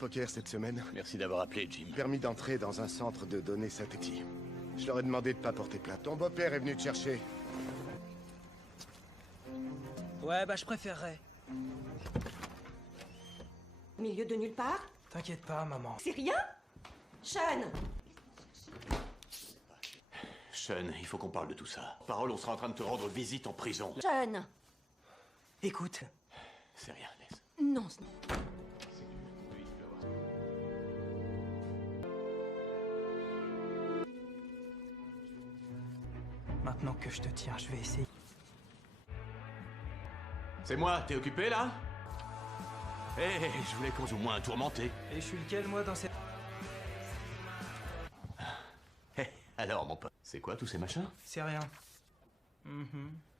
poker cette semaine. Merci d'avoir appelé, Jim. Permis d'entrer dans un centre de données satellite. Je leur ai demandé de pas porter plainte. Ton beau-père est venu te chercher. Ouais, bah je préférerais. Milieu de nulle part? T'inquiète pas, maman. C'est rien? Sean! Sean, il faut qu'on parle de tout ça. Parole, on sera en train de te rendre visite en prison. Sean! Écoute. C'est rien, laisse. Non, Maintenant que je te tiens, je vais essayer. C'est moi, t'es occupé là? Hé, je voulais qu'on joue moins tourmenté. Et je suis lequel, moi, dans cette... Hé, alors mon pote, c'est quoi tous ces machins? C'est rien.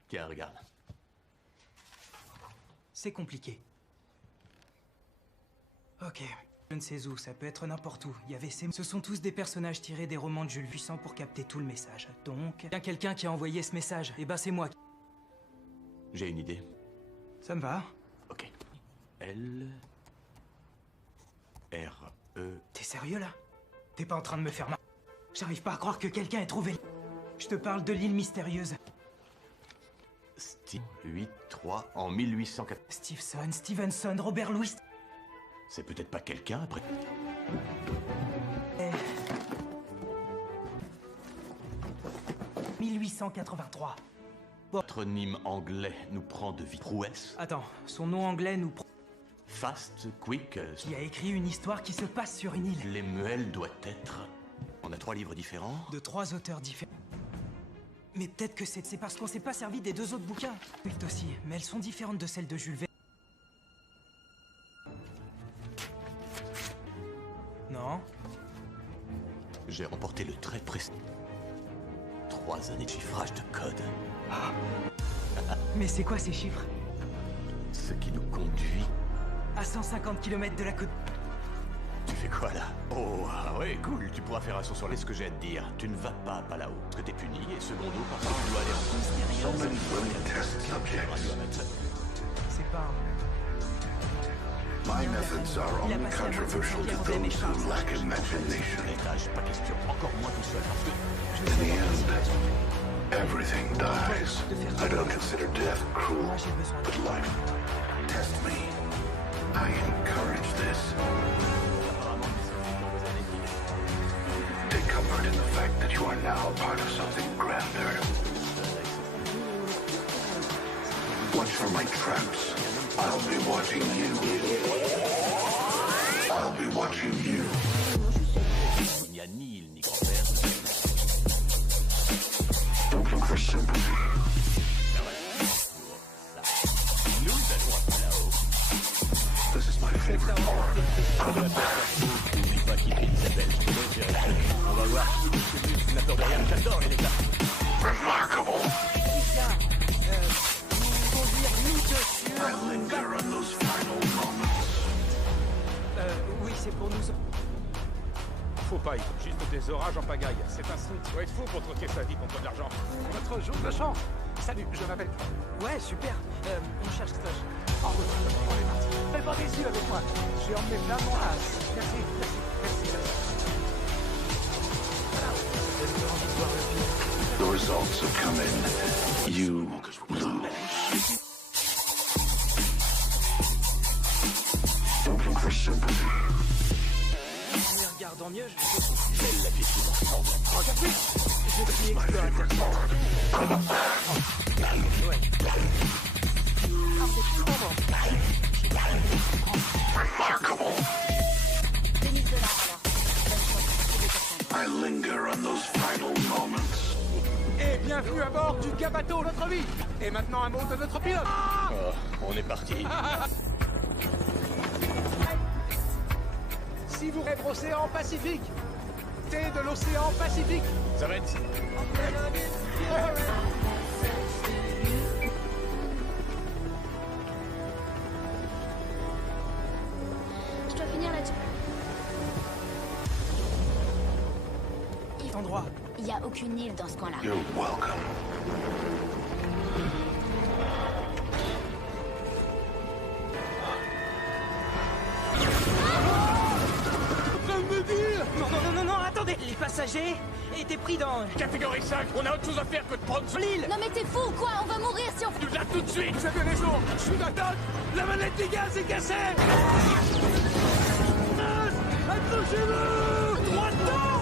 Tiens, regarde. C'est compliqué. Ok. Je ne sais où, ça peut être n'importe où. Il y avait ces... Ce sont tous des personnages tirés des romans de Jules puissants pour capter tout le message. Donc, il y a quelqu'un qui a envoyé ce message. Et ben c'est moi. J'ai une idée. Ça me va. Ok. L... R... E... T'es sérieux, là? T'es pas en train de me faire mal? J'arrive pas à croire que quelqu'un ait trouvé... Je te parle de l'île mystérieuse. Steve 8-3 en 1804. Stevenson, Robert Louis... C'est peut-être pas quelqu'un après... Eh. 1883. Patronyme anglais nous prend de vie. Prouesse. Attends, son nom anglais nous... Fast, quick... Qui a écrit une histoire qui se passe sur une île. Lemuel doit être... On a 3 livres différents. De 3 auteurs différents. Mais peut-être que c'est parce qu'on s'est pas servi des 2 autres bouquins. Wilt aussi, mais elles sont différentes de celles de Jules Verne. Non. J'ai remporté le très précis. 3 années de chiffrage de code. Mais c'est quoi ces chiffres? Ce qui nous conduit... À 150 km de la côte. Tu fais quoi là? Oh, ah ouais, cool, tu pourras faire un saut sur les... Ce que j'ai à te dire, tu ne vas pas là-haut. Parce que t'es puni, et secondo, parce que tu dois aller en... C'est pas un... My methods are uncontroversial to those who lack imagination. Pas question, encore moins tout seul, parce que... In the end, everything dies. I don't consider death cruel, but life. Test me. I encourage this. Take comfort in the fact that you are now part of something grander. Watch for my traps. I'll be watching you. I'll be watching you. Il n'y a ni île ni grand-père. Don't look for sympathy. Nous allons à là-haut. This is my favorite part. N'oublie pas qui s'appelle. On va voir qui est celui qui n'a peur de rien. J'adore les étapes. Remarkable. I linger on those final moments. Oui, c'est pour nous... Faut pas, il faut juste des orages en pagaille. C'est un signe. Faut être fou pour troquer sa vie contre de l'argent. Notre jour de chance. Salut, je m'appelle. Ouais, super. On cherche stage. En route, on est parti. Fais pas des yeux avec moi. J'ai emmené plein mon as. Merci, merci, merci, merci. The results have come in. You lose. Don't look for sympathy. En les regardant mieux, je vais... Belle la fille qui m'ensemble. Regarde vite. Je suis explorateur. Ouais. Remarkable. I linger on those final moments. Et bienvenue à bord du Gabato, notre vie. Et maintenant un mot de notre pilote. Oh, on est parti. Si vous rêvez océan Pacifique, c'est de l'océan Pacifique. Ça va être... Je dois finir là-dessus. Cet endroit. Il n'y a aucune île dans ce coin-là. You're welcome. passager était pris dans... Catégorie 5, on a autre chose à faire que de prendre l'île. Non mais t'es fou ou quoi? On va mourir si on... Là tout de suite. Vous avez raison. Je suis d'accord. La manette des gaz est cassée. Accrochez-vous. Droit dedans.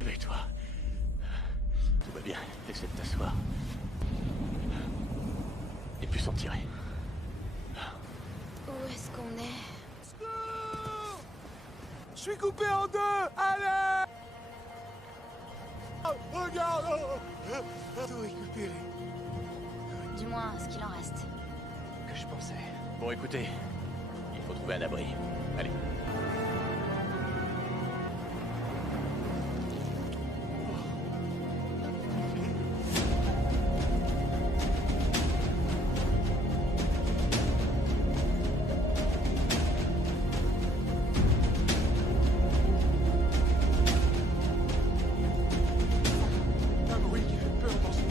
Réveille-toi. Tout va bien. Essaie de t'asseoir. Et puis s'en tirer. Où est-ce qu'on est? Je suis coupé en deux. Allez. Oh, regarde. Tout récupéré. Du moins, ce qu'il en reste. Que je pensais. Bon, écoutez. Il faut trouver un abri. Allez. Un bruit qui fait peur dans ce monde.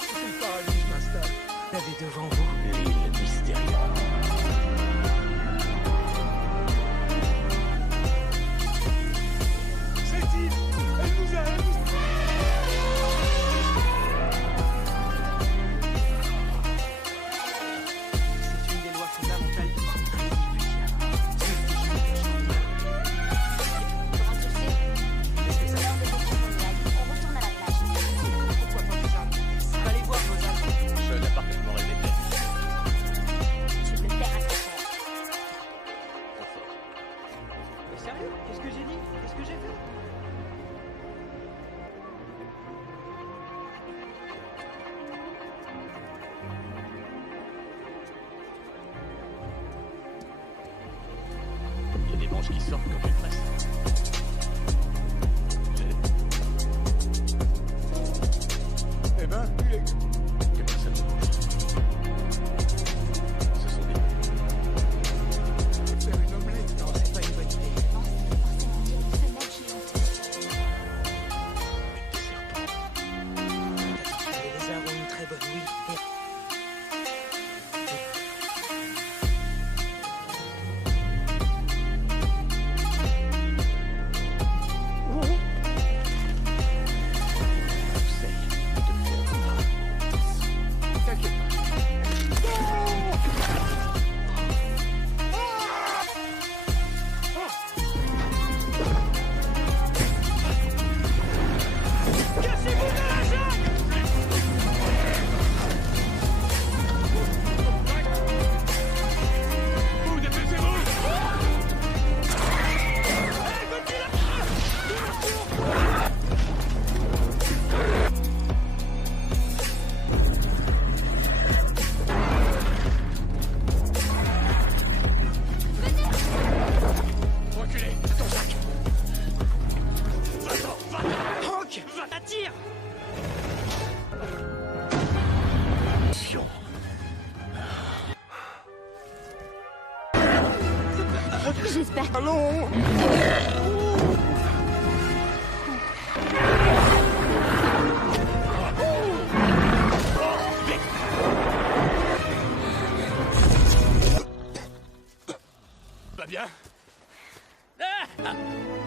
C'est le paradis, je m'installe. Vous avez devant vous. L'île mystérieuse. Cette île, elle nous a... C'est une des lois fondamentales du monde. Pour un succès, c'est l'heure de votre promenade. On retourne à la plage. Pourquoi pas vos armes? Allez voir vos armes. Sean a parfaitement répété. Tu veux le faire à ta frère. Trop fort. Mais sérieux? Qu'est-ce que j'ai dit? Qu'est-ce que j'ai fait? Il y a des manches qui sortent comme une presse. Eh ben, il est... Que personne ne bouge. Ce sont des... faire une omelette. Non, c'est pas une bonne idée. Non, c'était forcément dire une femelle géante. des serpents. Les lézards ont une très bonne ouïe. Essaye de te faire voir. T'inquiète pas. Vous, dépêchez-vous! Reculez, ton sac! Va-t'en, va-t'en! Hank, attire! Attention. J'espère que... Allons. Va bien?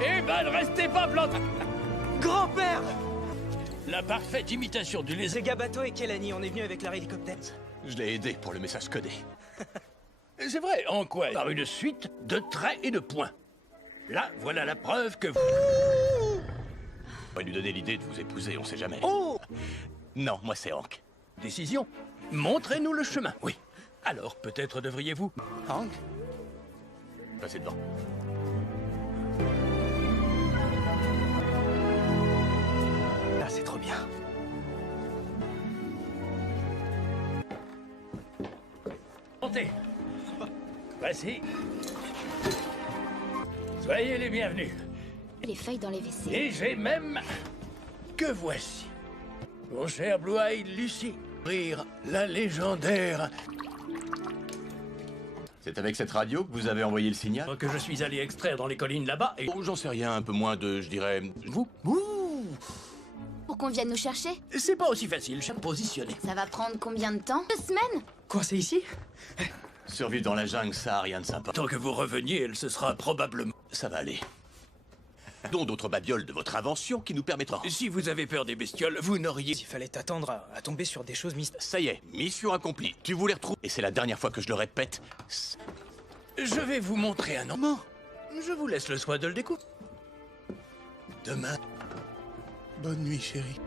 Eh ben, ne restez pas plantés! Grand-père! La parfaite imitation du lézard. C'est Gabato et Kelani, on est venus avec leur hélicoptère. Je l'ai aidé pour le message codé. C'est vrai, en quoi? Par une suite de traits et de points. Là, voilà la preuve que vous... On va lui donner l'idée de vous épouser, on sait jamais. Oh! Non, moi c'est Hank. Décision. Montrez-nous le chemin. Oui. Alors, peut-être devriez-vous... Hank? Passez devant. Ah, c'est trop bien. Montez. Voici. Soyez les bienvenus. Les feuilles dans les WC. Et j'ai même... Que voici. Mon cher Blue-Eye Lucy. Rire la légendaire C'est avec cette radio que vous avez envoyé le signal? Que je suis allé extraire dans les collines là-bas et... Oh, j'en sais rien, un peu moins de, je dirais... Vous? Pour qu'on vienne nous chercher? C'est pas aussi facile, je suis positionné. Ça va prendre combien de temps? 2 semaines? Coincé ici? Survivre dans la jungle, ça a rien de sympa. Tant que vous reveniez, elle se sera probablement... Ça va aller. Dont d'autres babioles de votre invention qui nous permettra... Si vous avez peur des bestioles, vous n'auriez... Il fallait t'attendre à tomber sur des choses mystérieuses. Ça y est, mission accomplie. Tu voulais retrouver... Et c'est la dernière fois que je le répète. Je vais vous montrer un moment. Je vous laisse le soin de le découvrir. Demain. Bonne nuit, chérie.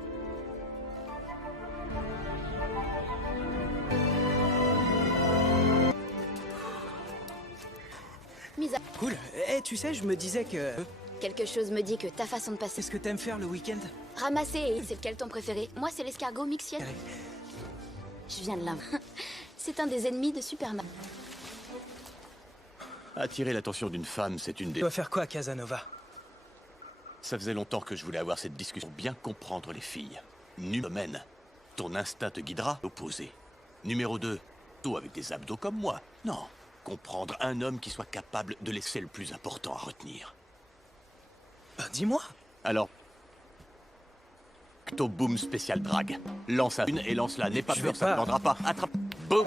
Cool. Eh, tu sais, je me disais que... Quelque chose me dit que ta façon de passer... Qu'est-ce que t'aimes faire le week-end? Ramasser, c'est lequel ton préféré? Moi, c'est l'escargot mixiel. Je viens de là. C'est un des ennemis de Superman. Attirer l'attention d'une femme, c'est une Tu des... dois faire quoi, Casanova? Ça faisait longtemps que je voulais avoir cette discussion pour bien comprendre les filles. Domaine. Ton instinct te guidera. Opposé. Numéro 2. Toi avec des abdos comme moi. Non. Comprendre un homme qui soit capable de laisser le plus important à retenir. Ben, dis-moi. Alors... Cto Boom spécial drag. Lance une et lance-la. N'aie pas Je peur, vais ça pas. ne prendra pas. Attrape. Boum.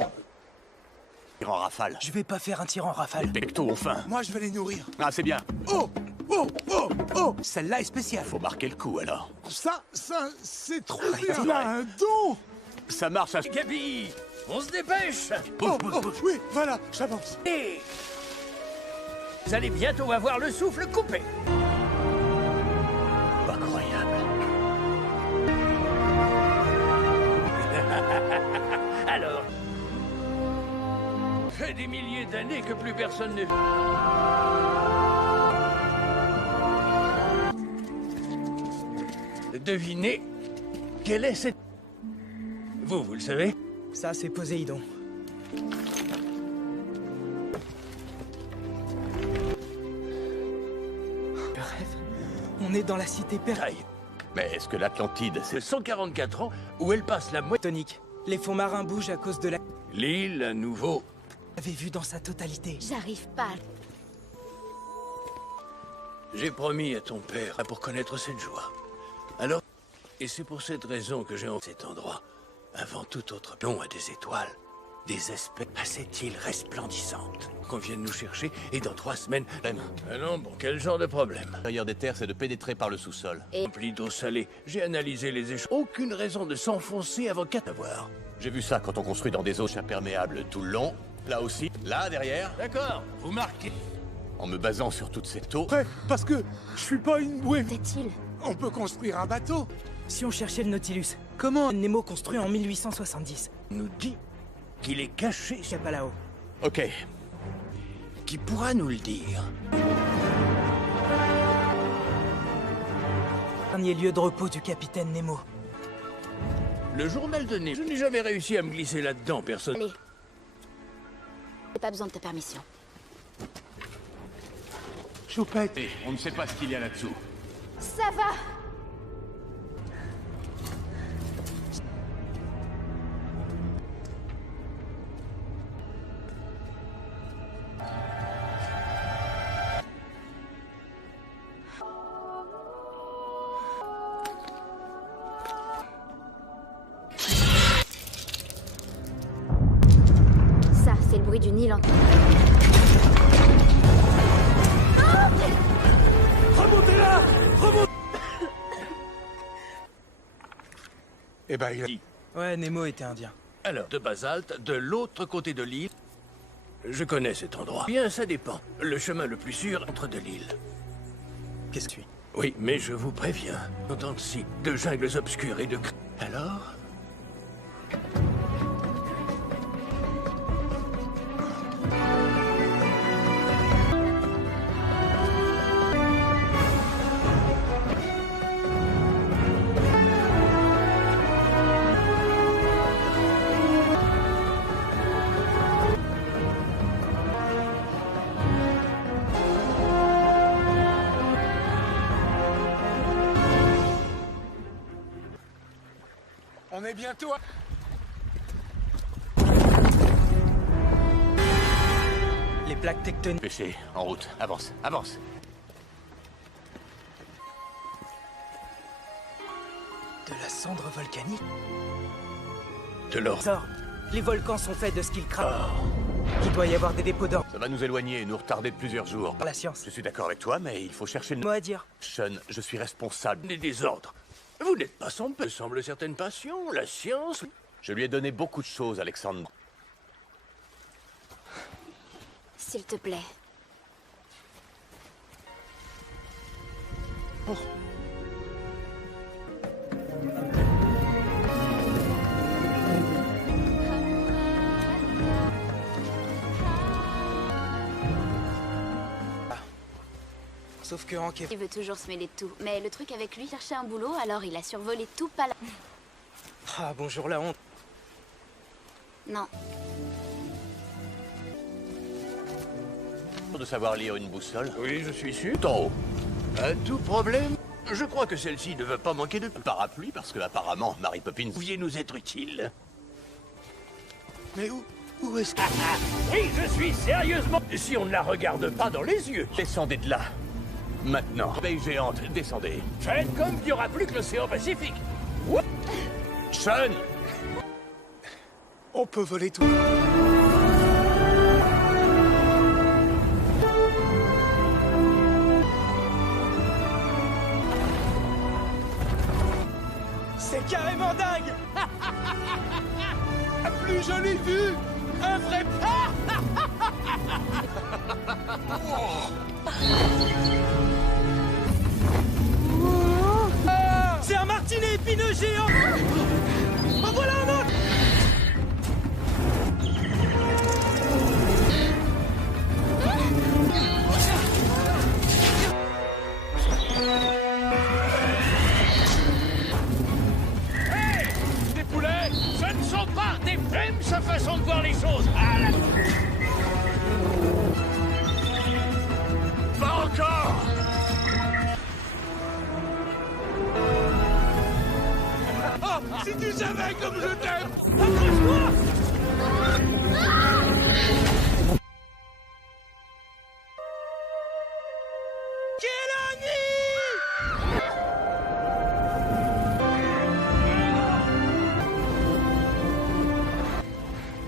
Tire en rafale. Je vais pas faire un tir en rafale. Les pectos ont faim. Moi, je vais les nourrir. Ah, c'est bien. Oh! Oh! Oh! Oh! Celle-là est spéciale. Faut marquer le coup, alors. Ça, c'est trop bien. Il a un don. Ça marche à... Gabi, on se dépêche. Oh, oui, voilà, j'avance. Et... Vous allez bientôt avoir le souffle coupé. Incroyable. Alors... Fait des milliers d'années que plus personne ne... Devinez quelle est cette... Vous le savez? Ça, c'est Poséidon. Le rêve. On est dans la cité perdue. Aïe. Mais est-ce que l'Atlantide, c'est... C'est 144 ans où elle passe la moitié... Tonique. Les fonds marins bougent à cause de la... L'île, à nouveau. J'avais vu dans sa totalité. J'arrive pas. J'ai promis à ton père pour connaître cette joie. Alors... Et c'est pour cette raison que j'ai en cet endroit. Avant tout autre plomb à des étoiles. Des espèces à cette île resplendissante. Qu'on vienne nous chercher et dans 3 semaines... Ah non, bon, quel genre de problème? L'intérieur des terres, c'est de pénétrer par le sous-sol. Rempli d'eau salée. J'ai analysé les échanges. Aucune raison de s'enfoncer avant qu'à t'avoir. J'ai vu ça quand on construit dans des eaux imperméables tout le long. Là aussi. Là, derrière. D'accord, vous marquez. En me basant sur toute cette eau... Prêt, parce que je suis pas une bouée. Cette île. On peut construire un bateau. Si on cherchait le Nautilus, comment Nemo construit en 1870? Nous dit qu'il est caché. Chapalao. Ok. Qui pourra nous le dire? Dernier lieu de repos du capitaine Nemo. Le journal de Nemo. Je n'ai jamais réussi à me glisser là-dedans, personne. Allez. J'ai pas besoin de ta permission. Choupette. Et on ne sait pas ce qu'il y a là-dessous. Ça va. Ça, c'est le bruit du Nil en... Remontez là. Remontez. Eh ben, il a... Ouais, Nemo était indien. Alors, de basalte, de l'autre côté de l'île. Je connais cet endroit. Bien, ça dépend. Le chemin le plus sûr entre de l'île. Qu'est-ce que tu... Oui, mais je vous préviens. Autant de de jungles obscures et de... Alors... On est bientôt à... plaque tectonique. Pêcher, en route. Avance, avance. De la cendre volcanique. De l'or. Sors. Les volcans sont faits de ce qu'ils crament. Il doit y avoir des dépôts d'or. Ça va nous éloigner et nous retarder de plusieurs jours. Par la science. Je suis d'accord avec toi, mais il faut chercher le... Mot à dire. Sean, je suis responsable. Des désordres. Vous n'êtes pas son père. Il semble certaines passions, la science. Je lui ai donné beaucoup de choses, Alexandre. S'il te plaît. Sauf que en Il veut toujours se mêler de tout. Mais le truc avec lui, chercher un boulot, alors il a survolé tout Pala. Ah, bonjour la honte. Non. De savoir lire une boussole. Oui, je suis sûr. Tout en haut. À tout problème, je crois que celle-ci ne va pas manquer de... Un parapluie, parce que apparemment, Mary Poppins... Vous pouviez nous être utile. Mais où est-ce que... Oui, je suis sérieusement... Si on ne la regarde pas dans les yeux. Descendez de là. Maintenant. Veille géante, descendez. Faites comme il n'y aura plus que l'océan Pacifique. Sean! On peut voler tout. C'est carrément dingue. La plus jolie vue. Un vrai... C'est un martinet épineux géant. En voilà un autre. Des poulets, ce ne sont pas des primes, sa façon de voir les choses. Ah, la... Pas encore. Oh, si tu savais comme je t'aime. Accroche-toi.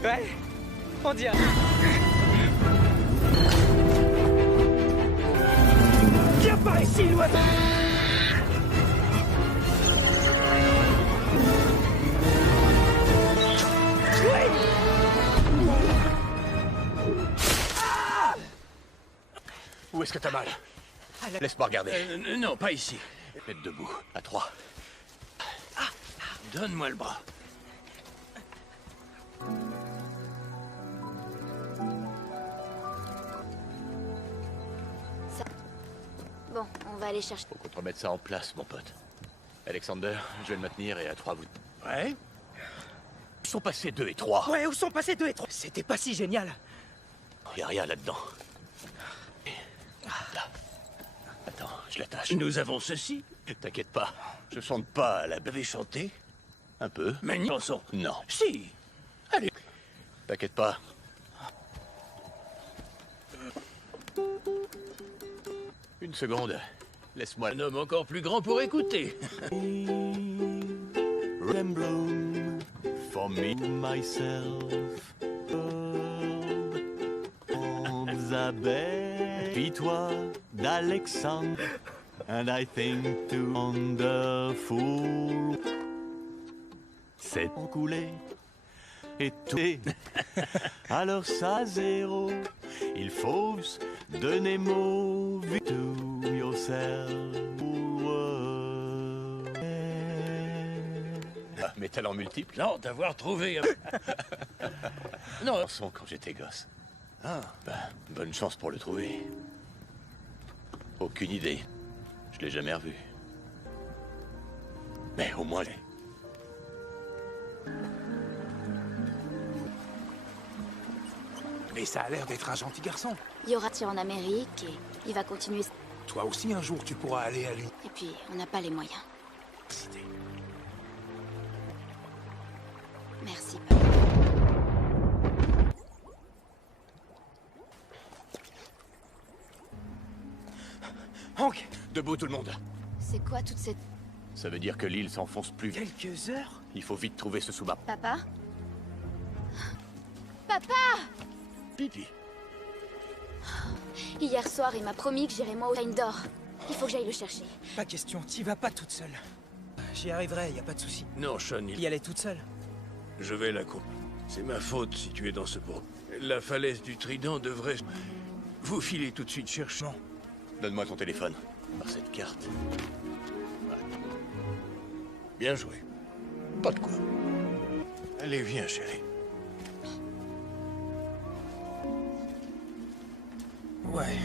Ouais, on dirait. Viens par ici, l'oiseau. Où est-ce que t'as mal? Laisse-moi regarder. Non, pas ici. Mets debout, à 3. Donne-moi le bras. Bon, on va aller chercher. Faut qu'on te remette ça en place, mon pote. Alexander, je vais le maintenir et à 3, vous... Ouais. Ils sont passés 2 et 3. Ouais, où sont passés 2 et 3? C'était pas si génial. Y a rien là-dedans. Là. Attends, je l'attache. Nous avons ceci. T'inquiète pas, je chante pas à la... Vous avez chanté? Un peu. Mais une chanson. Non. Si. Allez. T'inquiète pas. Une seconde. Laisse-moi... Un homme encore plus grand pour écouter. Emblem for me, myself. Elizabeth, puis toi d'Alexandre. And I think too wonderful. C'est coulé et tout. Alors ça, zéro. Il faut donner mot to yourself. Mes talents multiples. Non, d'avoir trouvé un... Non. Chanson quand j'étais gosse. Ah. Ben, bonne chance pour le trouver. Aucune idée. Je l'ai jamais revu. Mais au moins... Mais ça a l'air d'être un gentil garçon. Il y aura tir en Amérique et il va continuer. Toi aussi, un jour, tu pourras aller à lui. Et puis, on n'a pas les moyens. Merci, papa. Hank! Debout tout le monde. C'est quoi toute cette... Ça veut dire que l'île s'enfonce plus vite. Quelques heures? Il faut vite trouver ce sous-marin. Papa? Papa! Pipi. Hier soir, il m'a promis que j'irais moi au Time d'Or. Il faut que j'aille le chercher. Pas question, t'y vas pas toute seule. J'y arriverai, y a pas de souci. Non, Sean, Y aller toute seule. Je vais la couper. C'est ma faute si tu es dans ce bourg. La falaise du Trident devrait... Vous filez tout de suite chercher. Non. Donne-moi ton téléphone. Par cette carte. Bien joué. Pas de quoi. Allez, viens, chérie. Ouais.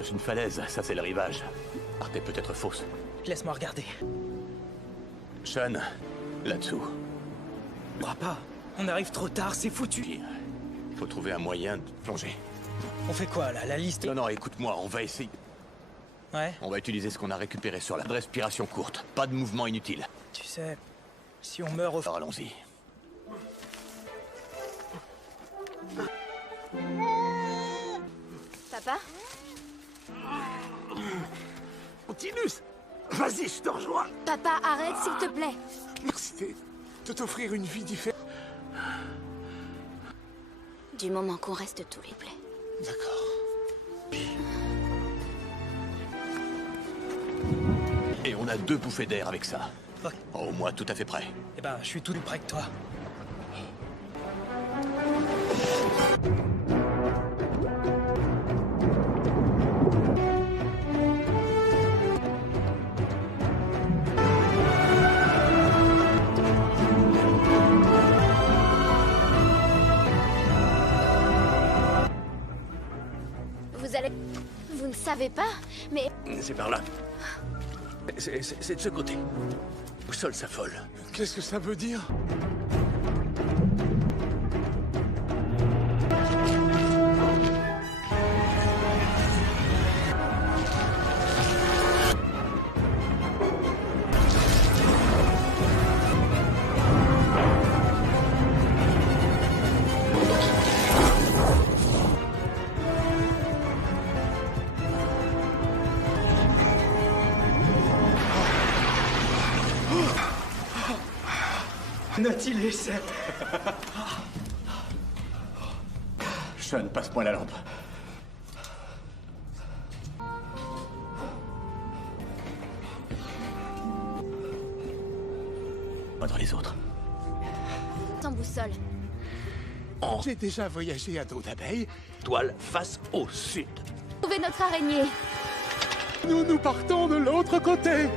C'est une falaise, ça c'est le rivage. Arte est peut-être fausse. Laisse-moi regarder. Sean, là-dessous. Pas. On arrive trop tard, c'est foutu. Il faut trouver un moyen de plonger. On fait quoi là, la liste? Non, écoute-moi, on va essayer. Ouais. On va utiliser ce qu'on a récupéré sur la respiration courte. Pas de mouvement inutile. Tu sais, si on meurt au... Alors allons-y. Papa? Antinus! Vas-y, je te rejoins! Papa, arrête, s'il te plaît. Merci de t'offrir une vie différente. Du moment qu'on reste tous les plaies. D'accord. Et on a 2 bouffées d'air avec ça. Ok. Au moins tout à fait prêt. Eh ben, je suis tout près que toi. Vous ne savez pas, mais... C'est par là. C'est de ce côté. Au sol s'affole. Qu'est-ce que ça veut dire? Nautilus. Sean, passe-moi la lampe. Pas dans les autres. Sans boussole. J'ai déjà voyagé à dos d'abeille. Toile face au sud. Trouvez notre araignée. Nous partons de l'autre côté.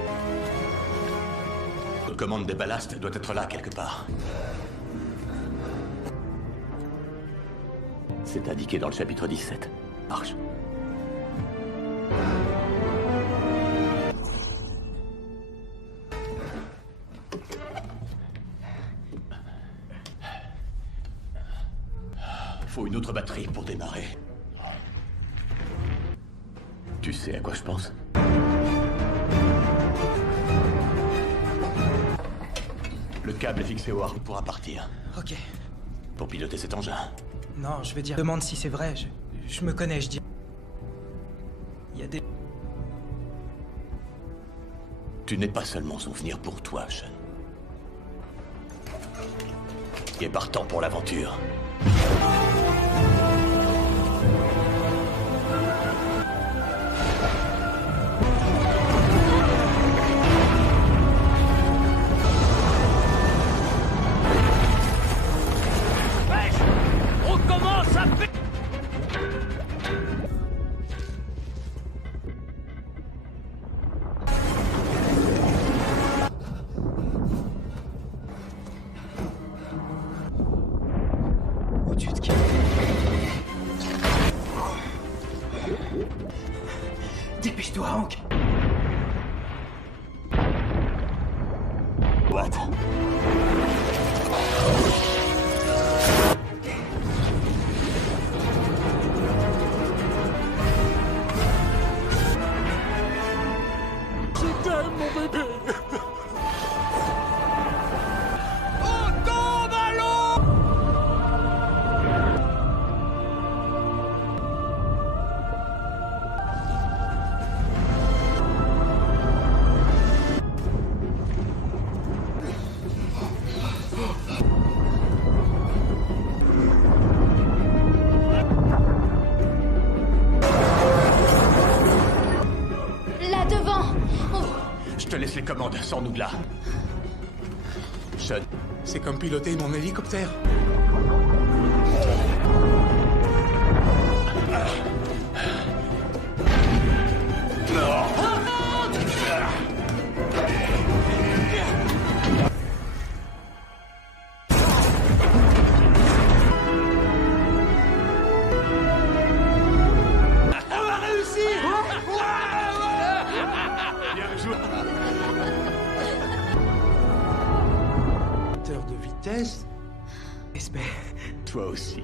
La commande des ballasts doit être là quelque part. C'est indiqué dans le chapitre 17. Marche. Faut une autre batterie pour démarrer. Tu sais à quoi je pense? Le câble est fixé au harp, pourra partir. Ok. Pour piloter cet engin. Non, je veux dire, demande si c'est vrai. Je me connais, je dis. Il y a des... Tu n'es pas seulement souvenir pour toi, Sean. Tu es partant pour l'aventure. On commence à... Au-dessus de qui? Dépêche-toi, Hank. What? t'aime, mon bébé. Là devant. Je te laisse les commandes, sors-nous de là. Sean, C'est comme piloter mon hélicoptère. De vitesse. Espère. toi aussi.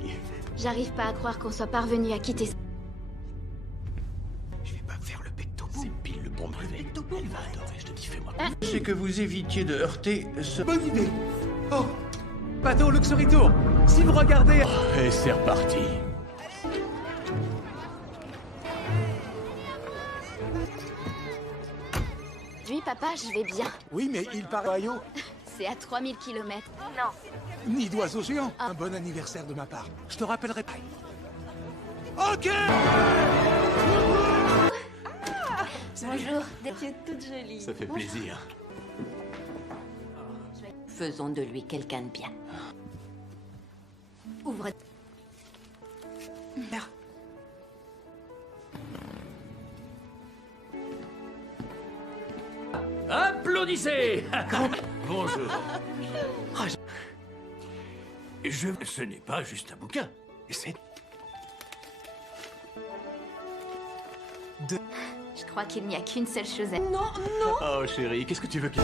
J'arrive pas à croire qu'on soit parvenu à quitter. Je vais pas me faire le pectopo. C'est pile le bon brevet. Elle va adorer, je te dis, fais-moi. C'est que vous évitiez de heurter ce... Bonne idée. Oh, bateau Luxury Tour. Si vous regardez... Et c'est reparti. Oui, papa, je vais bien. Oui, mais il part à Ohio. C'est à 3000 km. Ni d'oiseau géant. Un bon anniversaire de ma part. Je te rappellerai pas. Ok. Bonjour. Tu es toute jolie. Ça fait plaisir. Faisons de lui quelqu'un de bien. Ouvre. Merde. Applaudissez. Bonjour. Ce n'est pas juste un bouquin. C'est... Je crois qu'il n'y a qu'une seule chose à... Oh chérie, qu'est-ce que tu veux qu'il...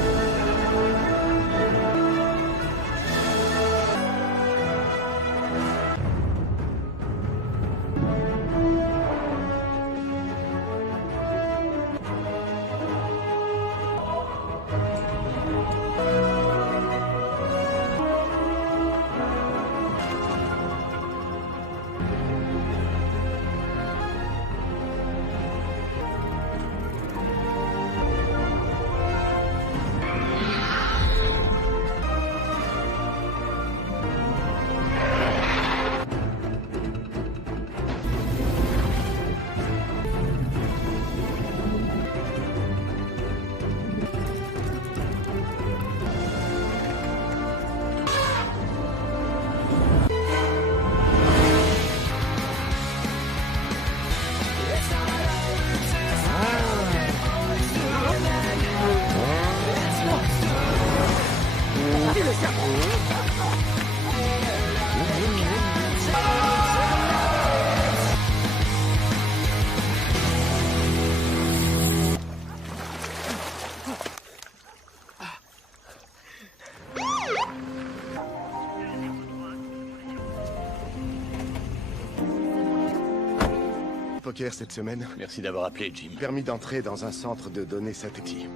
Poker cette semaine. Merci d'avoir appelé, Jim. Permis d'entrer dans un centre de données synthétique.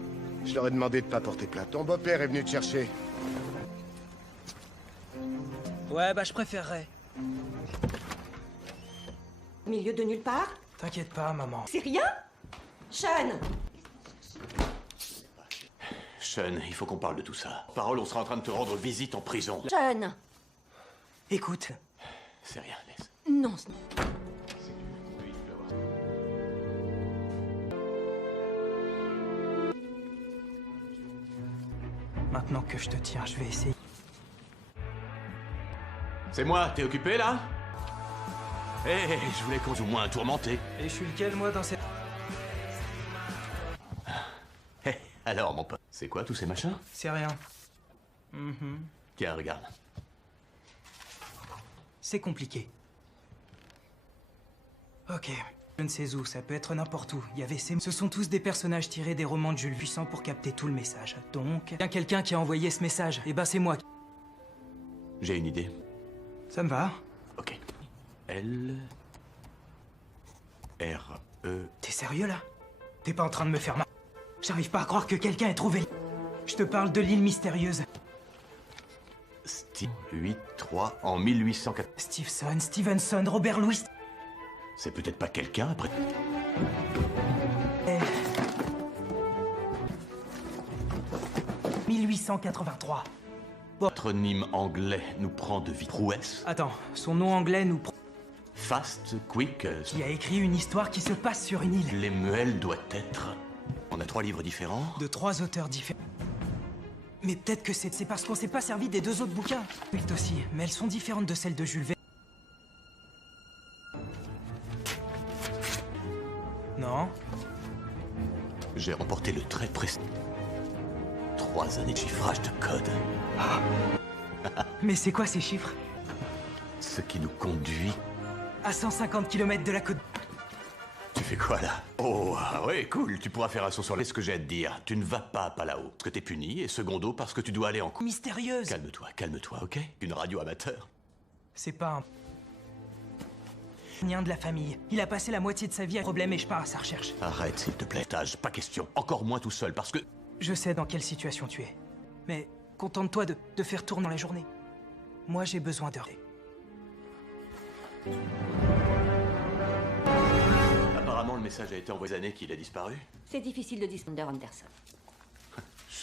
Je leur ai demandé de pas porter plainte. Ton beau-père est venu te chercher. Ouais, bah je préférerais. Milieu de nulle part? T'inquiète pas, maman. C'est rien? Sean! Sean, il faut qu'on parle de tout ça. Parole, on sera en train de te rendre visite en prison. Sean. Écoute, C'est rien, laisse. Non. maintenant que je te tiens, je vais essayer. C'est moi, t'es occupé là? Eh, je voulais qu'on joue moins tourmenté. Et je suis lequel, moi, dans cette... Eh, alors, mon pote, c'est quoi tous ces machins? C'est rien. Mhm. Tiens, regarde. C'est compliqué. Ok. Je ne sais où, ça peut être n'importe où. Il y avait ces... Ce sont tous des personnages tirés des romans de Jules puissants pour capter tout le message. Donc, bien quelqu'un qui a envoyé ce message. Et bah c'est moi. J'ai une idée. Ça me va. Ok. L... R... E... T'es sérieux là? T'es pas en train de me faire mal? J'arrive pas à croire que quelqu'un ait trouvé... Je te parle de l'île mystérieuse. Steve 8-3 en 1804. Stevenson, Robert Louis... C'est peut-être pas quelqu'un après. 1883. Patronyme anglais nous prend de vie. Prouesse. Attends, son nom anglais nous... Fast, quick. Qui a écrit une histoire qui se passe sur une île. Lemuel doit être... On a 3 livres différents. De 3 auteurs différents. Mais peut-être que c'est parce qu'on s'est pas servi des 2 autres bouquins. Oui, aussi, mais elles sont différentes de celles de Jules Verne. Non. J'ai remporté le très précis. 3 années de chiffrage de code. Mais c'est quoi ces chiffres? Ce qui nous conduit... À 150 km de la côte... Tu fais quoi là? Oh, ouais, cool, tu pourras faire un saut sur les... Ce que j'ai à te dire, tu ne vas pas à Palao, parce que t'es puni, et secondo, parce que tu dois aller en cours. Mystérieuse. Calme-toi, ok? Une radio amateur. C'est pas un... Nien de la famille. Il a passé la moitié de sa vie à problème et je pars à sa recherche. Arrête, s'il te plaît, Tage, pas question. Encore moins tout seul, parce que... Je sais dans quelle situation tu es. Mais contente-toi de faire tourner la journée. Moi, j'ai besoin d'heures. Apparemment, le message a été envoyé années qu'il a disparu. C'est difficile de distinguer Anderson.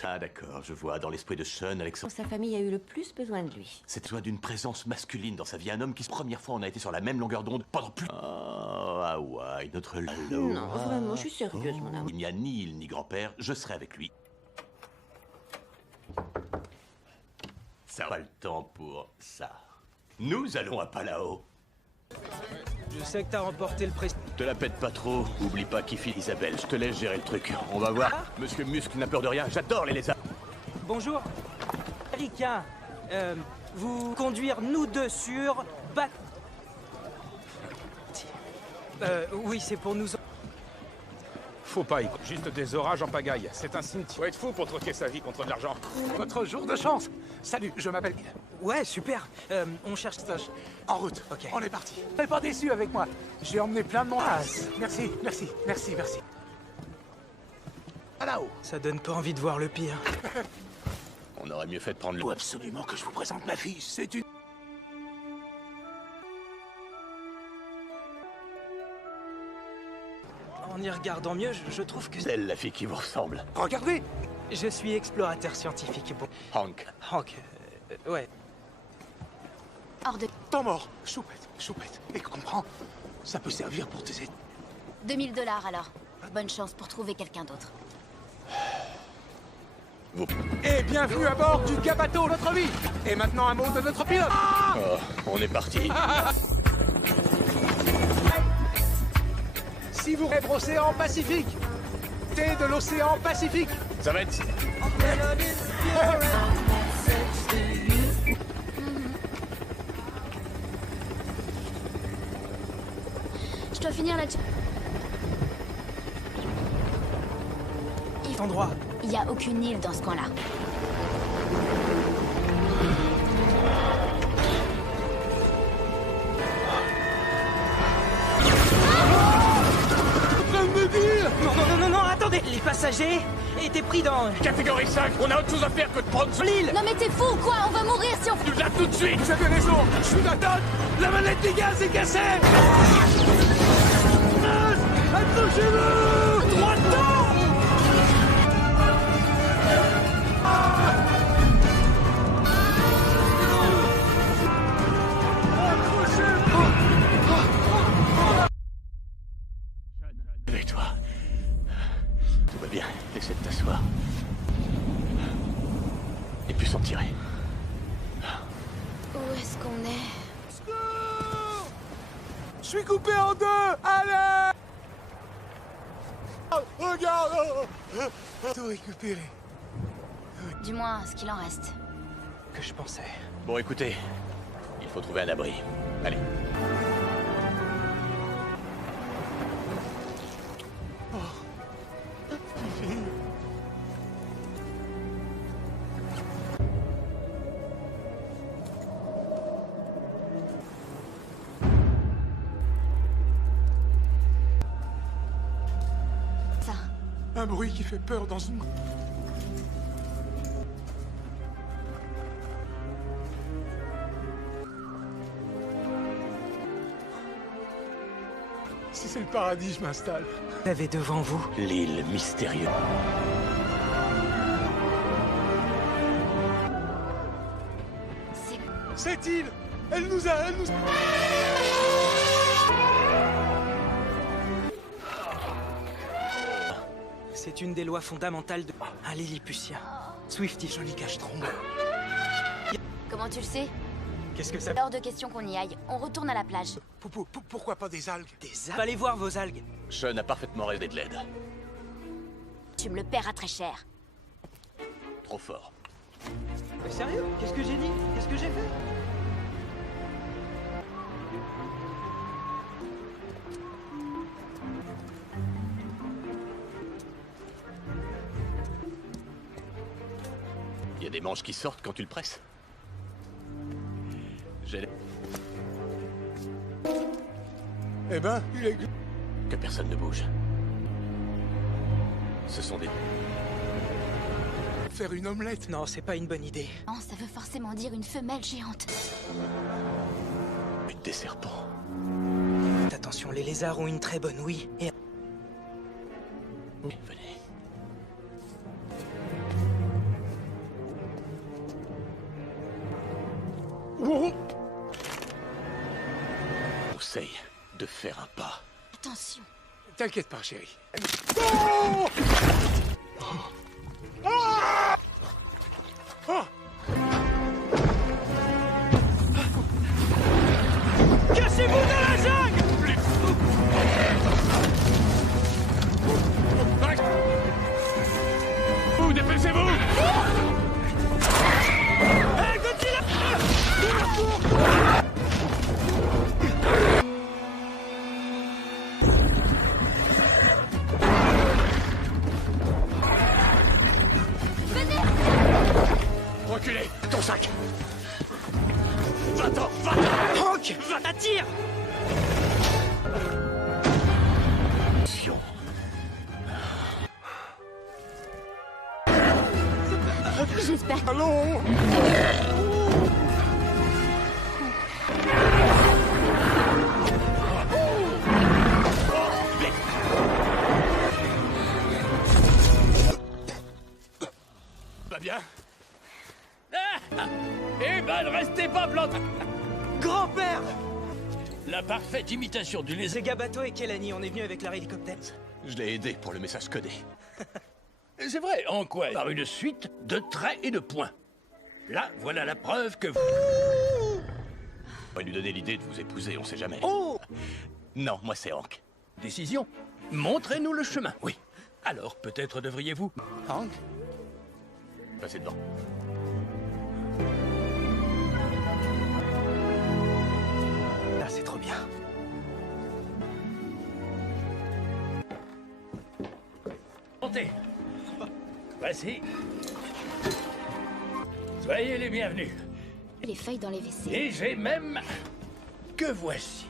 Ah, d'accord, je vois. Dans l'esprit de Sean, Alexandre... Sa famille a eu le plus besoin de lui. C'est toi d'une présence masculine dans sa vie. Un homme qui, première fois, on a été sur la même longueur d'onde pendant plus... Oh, Hawaï, notre Lalo. Non, vraiment, je suis sérieuse, mon amour. Il n'y a ni île ni grand-père, je serai avec lui. Ça va le temps pour ça. Nous allons à Palao. Je sais que t'as remporté le prix. Te la pète pas trop. Oublie pas qui file Isabelle. Je te laisse gérer le truc. On va voir. Monsieur Muscle n'a peur de rien. J'adore les lézards. Bonjour. Ricain, vous conduire nous deux sur... oui, c'est pour nous... Faut pas y croire. Juste des orages en pagaille. C'est un cimetière. Faut être fou pour troquer sa vie contre de l'argent. Notre jour de chance. Salut, je m'appelle... Ouais, super. On cherche stage. En route. Ok. On est parti. Soyez pas déçus avec moi. J'ai emmené plein de monde. Merci. À là-haut. Ça donne pas envie de voir le pire. On aurait mieux fait de prendre le... Faut absolument que je vous présente ma fille. C'est une... En y regardant mieux, je trouve que... C'est elle, la fille qui vous ressemble. Regardez. Je suis explorateur scientifique. Bon. Hank. Hank, ouais. Hors de... Temps mort. Choupette. Et comprends, ça peut servir pour tes études. 2000 $ alors. Bonne chance pour trouver quelqu'un d'autre. Et bienvenue à bord du Gabato, notre vie. Et maintenant un mot de notre pilote. Oh, on est parti. Si vous rêvez l'océan Pacifique, thé de l'océan Pacifique. Ça va être... Je dois finir là-dessus. Endroit. Il n'y a aucune île dans ce coin-là. Non, attendez. Les passagers étaient pris dans... Catégorie 5, on a autre chose à faire que de prendre sur l'île. Non mais t'es fou ou quoi? On va mourir si on... Nous là tout de suite. Vous avez raison, je suis d'attente. La manette des gaz est cassée. Accrochez-vous. Droit dedans. Réveille-toi. Tout va bien. Essaie de t'asseoir. Et puis s'en tirer. Où est-ce qu'on est? Je suis coupé en deux. Allez. Regarde. Tout récupéré. Du moins, ce qu'il en reste. Que je pensais. Bon, écoutez. Il faut trouver un abri. Allez. Ça. Un bruit qui fait peur dans une... Si c'est le paradis, je m'installe. Vous avez devant vous L'île mystérieuse. Cette île, elle nous a... C'est une des lois fondamentales de... Un Lilliputien. Swifty, joli cachetron. Comment tu le sais? Qu'est-ce que ça... Hors de question qu'on y aille. On retourne à la plage. Pourquoi pas des algues? Des algues? Allez voir vos algues. Sean a parfaitement rêvé de l'aide. Tu me le paieras très cher. Trop fort. Mais sérieux? Qu'est-ce que j'ai dit? Qu'est-ce que j'ai fait? Il y a des manches qui sortent quand tu le presses. J'ai... Eh ben, il est... Que personne ne bouge. Ce sont des... Faire une omelette? Non, c'est pas une bonne idée. Non, ça veut forcément dire une femelle géante. Des serpents. Attention, les lézards ont une très bonne ouïe. Et... Venez. Conseille de faire un pas. Attention. T'inquiète pas, chérie. Cassez-vous dans la jungle! Vous, dépêchez-vous! Hey, Godzilla! Reculez! Ton sac! Va-t'en! Va-t'en! Hank! Va, attire! J'espère. Allons! Va bien? Eh ben, ne restez pas plantés. Grand-père! La parfaite imitation du lézard. C'est Gabato et Kelani, on est venus avec leur hélicoptère. Je l'ai aidé pour le message codé. C'est vrai, en quoi? Par une suite de traits et de points. Là, voilà la preuve que vous... On va lui donner l'idée de vous épouser, on sait jamais. Oh! Non, moi c'est Hank. Décision. Montrez-nous le chemin. Oui. Alors, peut-être devriez-vous... Hank? Passez devant. Là, c'est trop bien. Montez. Voici. Soyez les bienvenus. Les feuilles dans les WC. Et j'ai même... Que voici.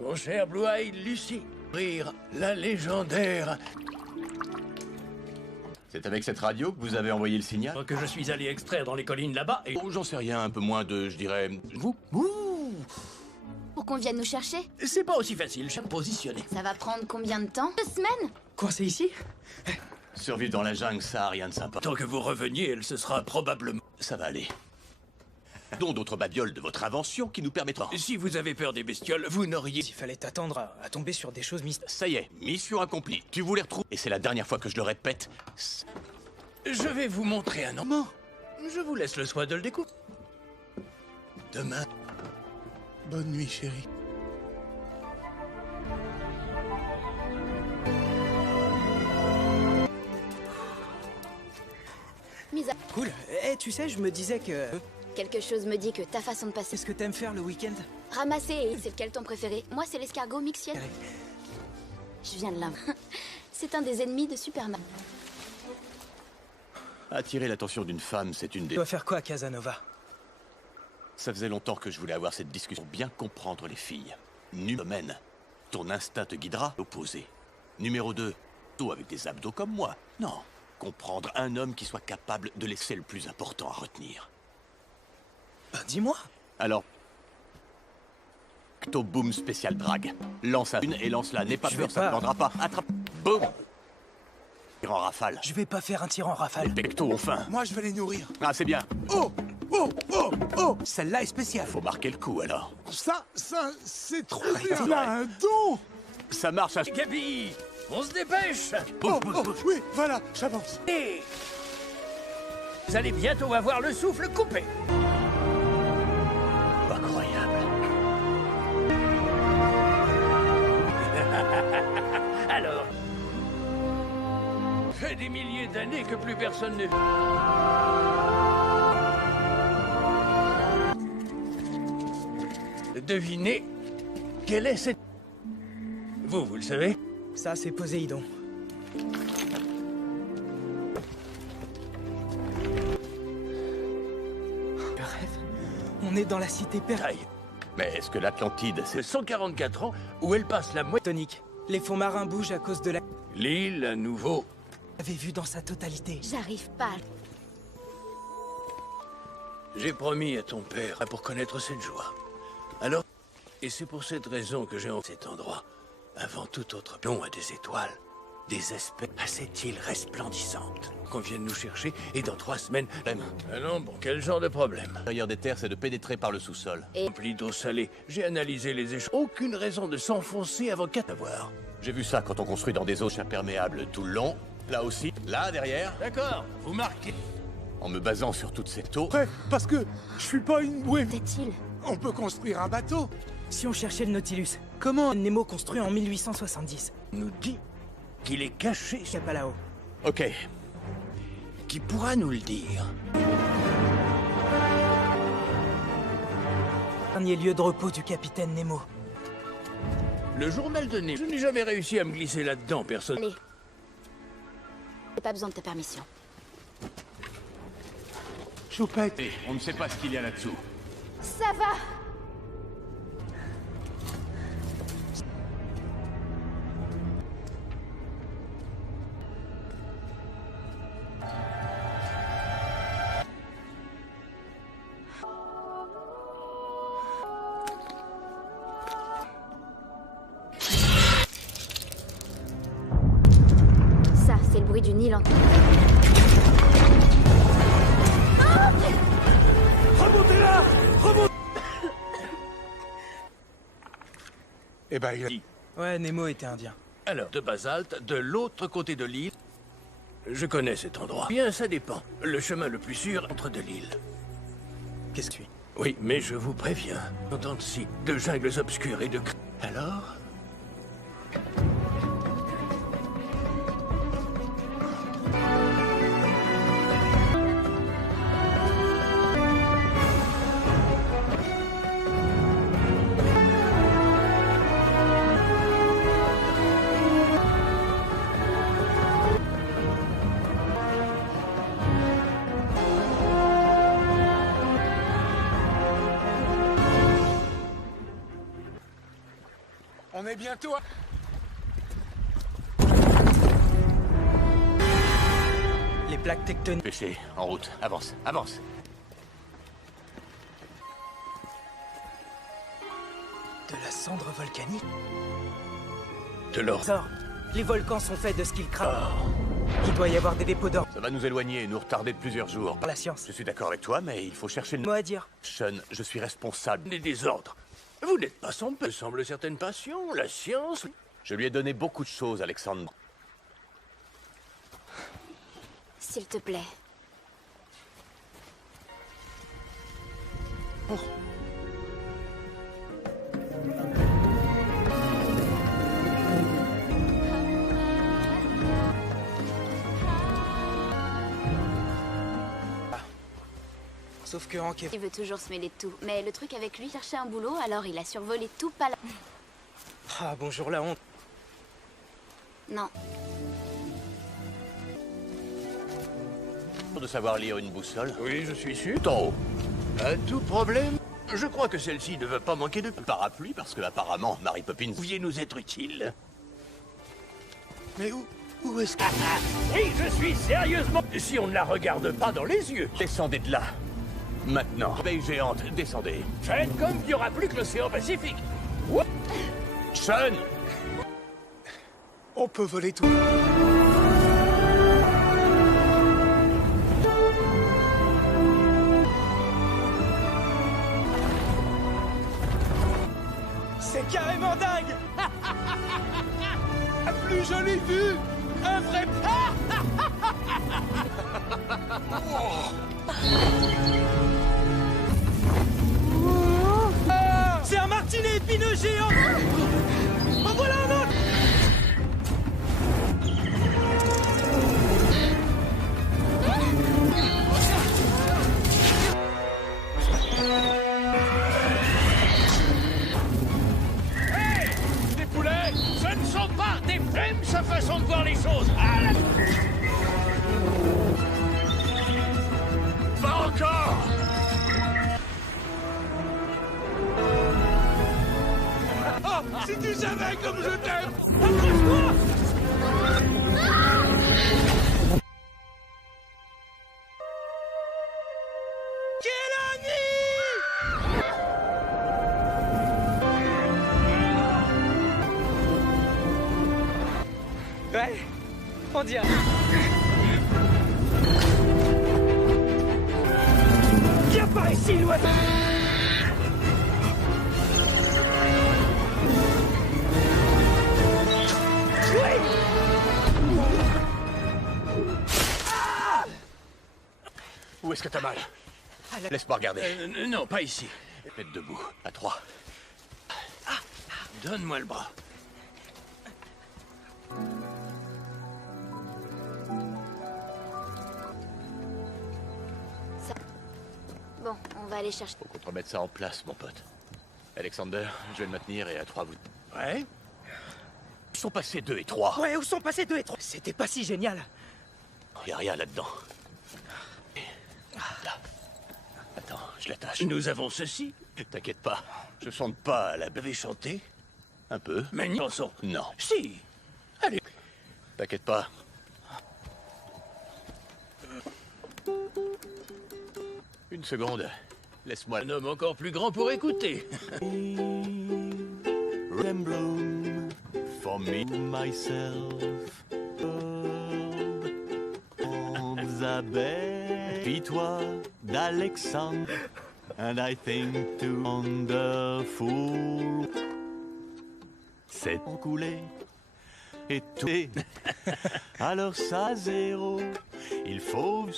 Mon cher Blue-Eyed Lucy. Rire la légendaire... C'est avec cette radio que vous avez envoyé le signal? Que je suis allé extraire dans les collines là-bas et... Oh, j'en sais rien, un peu moins de, je dirais... Vous? Ouh! Pour qu'on vienne nous chercher? C'est pas aussi facile, je me positionner. Ça va prendre combien de temps? 2 semaines? Coincé ici? Survivre dans la jungle, ça a rien de sympa. Tant que vous reveniez, elle se sera probablement... Ça va aller. Dont d'autres babioles de votre invention qui nous permettront... Si vous avez peur des bestioles, vous n'auriez... Il fallait t'attendre à tomber sur des choses mystérieuses. Ça y est, mission accomplie. Tu voulais retrouver... Et c'est la dernière fois que je le répète. Je vais vous montrer un moment. Je vous laisse le soin de le découvrir. Demain. Bonne nuit, chérie. Mise à... Cool. Eh, tu sais, je me disais que... Quelque chose me dit que ta façon de passer... Qu'est-ce que t'aimes faire le week-end? Ramasser, et c'est lequel ton préféré? Moi, c'est l'escargot mixiel. Je viens de là. C'est un des ennemis de Superman. Attirer l'attention d'une femme, c'est une Tu des... dois faire quoi à Casanova? Ça faisait longtemps que je voulais avoir cette discussion pour bien comprendre les filles. Domaine. Ton instinct te guidera. Opposé. Numéro 2. Tout avec des abdos comme moi. Non. Comprendre un homme qui soit capable de laisser le plus important à retenir. Ben, dis-moi. Alors... Boom spécial drag. Lance une et lance-la. N'aie pas peur, ça ne prendra pas. Attrape. Boum. Tir en rafale. Je vais pas faire un tir en rafale. Les pectos, enfin. Moi, je vais les nourrir. Ah, c'est bien. Oh! Oh! Oh! Oh! Celle-là est spéciale. Faut marquer le coup, alors. Ça, c'est trop Arrêtez, bien. Il a un don. Ça marche à... Gabi, on se dépêche. Oh, oui, voilà, j'avance. Et vous allez bientôt avoir le souffle coupé. Incroyable. Alors, fait des milliers d'années que plus personne ne... Devinez quelle est cette... Vous le savez? Ça, c'est Poséidon. Je rêve. On est dans la cité perdue. Taille. Mais est-ce que l'Atlantide, C'est c'est... 144 ans où elle passe la moitié... Tonique. Les fonds marins bougent à cause de la... L'île, à nouveau. J'avais vu dans sa totalité. J'arrive pas. J'ai promis à ton père pour connaître cette joie. Alors... Et c'est pour cette raison que j'ai en cet endroit. Avant tout autre nom à des étoiles. Des espèces à cette île resplendissante. Qu'on vienne nous chercher et dans 3 semaines... Ah non, bon, quel genre de problème? L'intérieur des terres, c'est de pénétrer par le sous-sol. Rempli d'eau salée. J'ai analysé les échanges. Aucune raison de s'enfoncer avant qu'à t'avoir. J'ai vu ça quand on construit dans des eaux imperméables tout le long. Là aussi, là, derrière. D'accord, vous marquez. En me basant sur toute cette eau... Prêt, parce que je suis pas une bouée. Fait-il? On peut construire un bateau. Si on cherchait le Nautilus, comment Nemo construit en 1870? Nous dit qu'il est caché. Capalao. Ok. Qui pourra nous le dire? Dernier lieu de repos du capitaine Nemo. Le journal de Nemo. Je n'ai jamais réussi à me glisser là-dedans, personne. Allez. J'ai pas besoin de ta permission. Choupette. On ne sait pas ce qu'il y a là-dessous. Ça va! Ça, c'est le bruit du Nil en... Remontez-là! Remontez! Eh ben, il a... Ouais, Nemo était indien. Alors, de basalte, de l'autre côté de l'île. Je connais cet endroit. Bien, ça dépend. Le chemin le plus sûr entre de l'île. Qu'est-ce que tu... Oui, mais je vous préviens. Entendre si de jungles obscures et de... Alors? On est bientôt à... Les plaques tectoniques. Pêchez, en route. Avance, avance. De la cendre volcanique. De l'or. Sors. Les volcans sont faits de ce qu'ils crament. Il doit y avoir des dépôts d'or. Ça va nous éloigner et nous retarder de plusieurs jours. Par la science. Je suis d'accord avec toi, mais il faut chercher le... Mot à dire. Sean, je suis responsable. Des désordres. Vous n'êtes pas sans peu. Semble certaines passions, la science... Je lui ai donné beaucoup de choses, Alexandre. S'il te plaît. Sauf que Hank est... Il veut toujours se mêler de tout. Mais le truc avec lui, il cherchait un boulot, alors il a survolé tout pas là. Ah, bonjour la honte. Non. De savoir lire une boussole. Oui, je suis sûr. Tout en haut. À tout problème, je crois que celle-ci ne veut pas manquer de... Un parapluie, parce que apparemment, Mary Poppins... Pouviez nous être utile. Mais Où est-ce que... Oui, je suis sérieusement... Si on ne la regarde pas dans les yeux. Descendez de là. Maintenant. Abeille géante, descendez. Faites comme qu'il n'y aura plus que l'océan Pacifique. Sean! On peut voler tout. C'est carrément dingue. La plus jolie vue. Un vrai... C'est un martinet épineux géant. En voilà un autre. Des poulets, ce ne sont pas des femmes, sa façon de voir les choses. Ah, la... Pas encore. Oh, si tu savais comme je t'aime! Ouais, on dirait. Viens par ici, l'oiseau. Où est-ce que t'as mal? Laisse-moi regarder. Non, pas ici. Mets debout, à 3. Donne-moi le bras. Bon, on va aller chercher. Faut qu'on te remette ça en place, mon pote. Alexander, je vais le maintenir et à 3, vous... Ouais? Ils sont passés 2 et 3. Ouais, où sont passés 2 et 3? C'était pas si génial. Y a rien là-dedans. Là. Attends, je l'attache. Nous avons ceci. T'inquiète pas, je chante pas à la... Vous avez chanté? Un peu. Mais une chanson. Non. Si. Allez. T'inquiète pas. Une seconde. Laisse-moi... Un homme encore plus grand pour écouter. Bloom for me, myself. Isabelle, puis toi d'Alexandre. And I think too wonderful. C'est coulé et tout. Alors ça, zéro. Il faut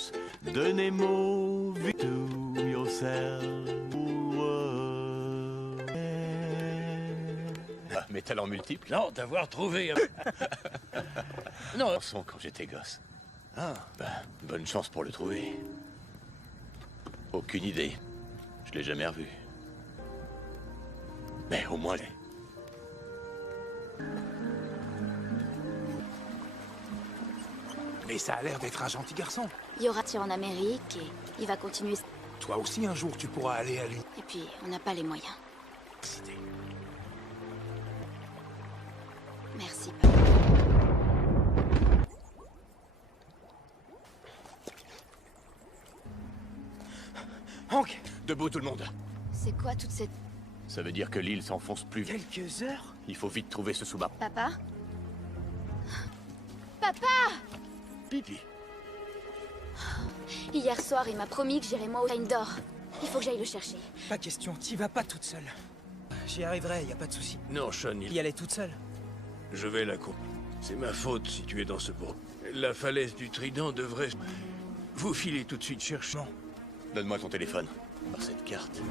donner mot to yourself. Mes talents multiples? Non, d'avoir trouvé... Non, son quand j'étais gosse. Ah. Ben, bonne chance pour le trouver. Aucune idée. Je l'ai jamais revu. Mais au moins... Mais ça a l'air d'être un gentil garçon. Il y aura tir en Amérique et il va continuer. Toi aussi, un jour, tu pourras aller à lui. Et puis, on n'a pas les moyens. Merci, papa. Hank, Debout tout le monde. C'est quoi toute cette... Ça veut dire que l'île s'enfonce plus vite. quelques heures? Il faut vite trouver ce sous-marin. Papa? Papa! Pipi. Hier soir, il m'a promis que j'irais moi au Reine d'Or. Il faut que j'aille le chercher. Pas question, t'y vas pas toute seule. J'y arriverai, y a pas de souci. Non, Sean, Y aller toute seule. Je vais la couper. C'est ma faute si tu es dans ce bourg. La falaise du Trident devrait... Vous filez tout de suite chercher. Non. Donne-moi ton téléphone. Par cette carte.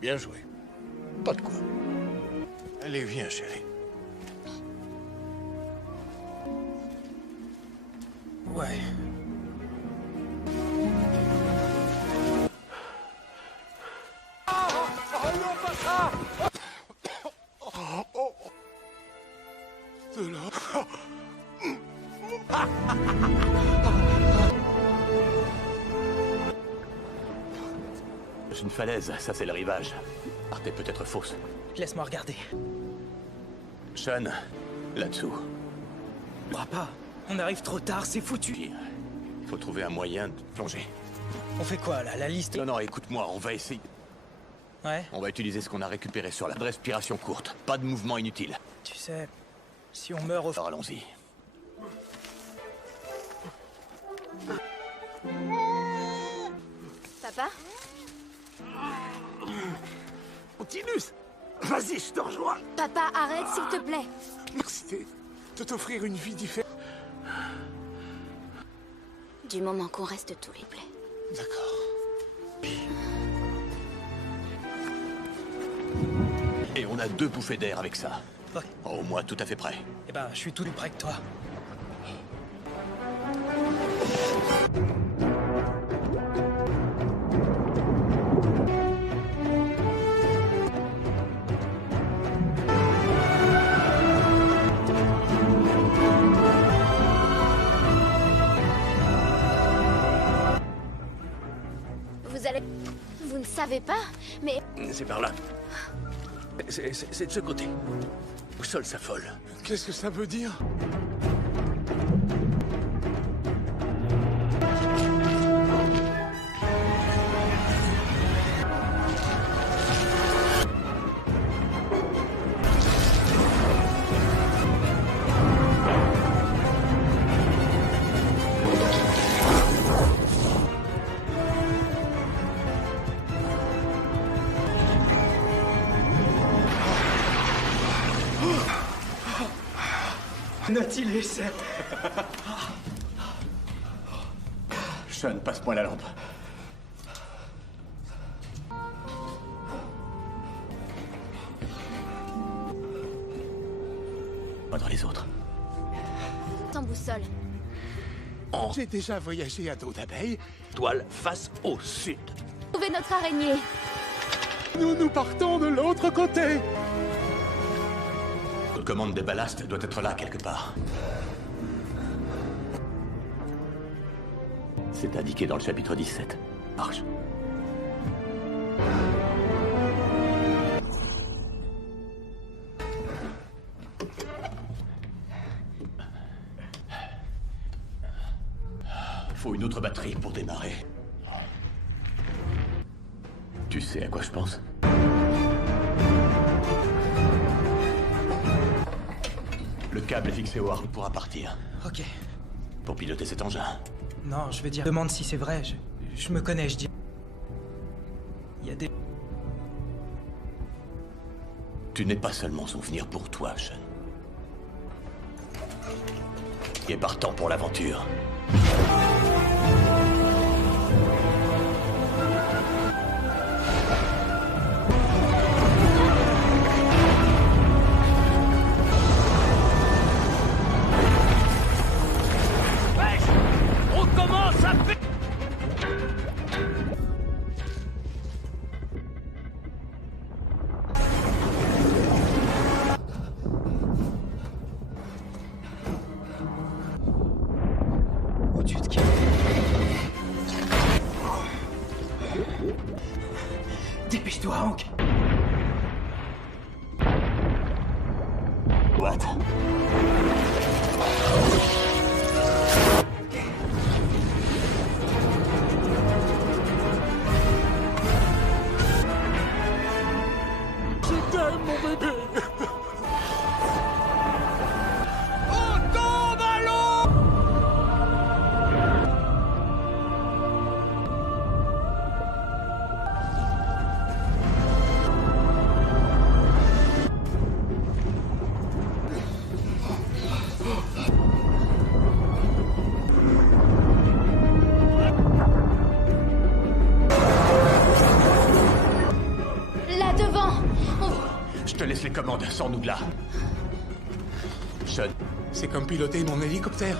Bien joué. Pas de quoi. Allez, viens, chérie. Ouais. C'est une falaise, ça c'est le rivage. Arte est peut-être fausse. Laisse-moi regarder. Sean, Là-dessous. Pas. On arrive trop tard, c'est foutu. Pire. Faut trouver un moyen de plonger. On fait quoi là, la liste? Non, écoute-moi, on va essayer. Ouais. On va utiliser ce qu'on a récupéré sur la respiration courte. Pas de mouvement inutile. Tu sais, si on meurt au... Alors allons-y. Papa? Continue. Vas-y, je te rejoins. Papa, arrête, s'il te plaît. Merci de t'offrir une vie différente. Du moment qu'on reste tous les plaies. D'accord. Et on a 2 bouffées d'air avec ça. Ok. Au moins tout à fait prêt. Eh ben, je suis tout plus près que toi. Vous ne savez pas, mais... C'est par là. C'est de ce côté. Au sol s'affole. Qu'est-ce que ça veut dire? Nautilus. Sean, passe-moi la lampe. Pas dans les autres. Sans boussole. J'ai déjà voyagé à dos d'abeille. Toile face au sud. Trouvez notre araignée. Nous partons de l'autre côté. La commande des ballasts doit être là quelque part. C'est indiqué dans le chapitre 17. Marche. Faut une autre batterie pour démarrer. Tu sais à quoi je pense? Le câble est fixé au harp, il pourra partir. Ok. Pour piloter cet engin. Non, je veux dire, demande si c'est vrai. Je me connais, je dis. Il y a des... Tu n'es pas seulement souvenir pour toi, Sean. Tu es partant pour l'aventure. On commence à... Au-dessus de qui? Dépêche-toi, Hank. What? Je t'aime, mon bébé. Là devant. Je te laisse les commandes, sors-nous de là. Sean, C'est comme piloter mon hélicoptère.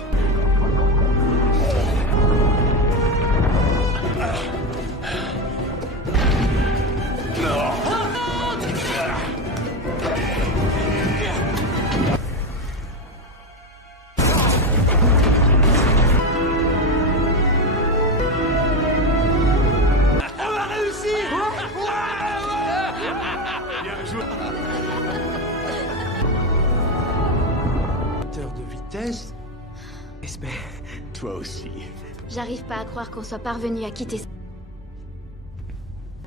suspect. Toi aussi. J'arrive pas à croire qu'on soit parvenu à quitter...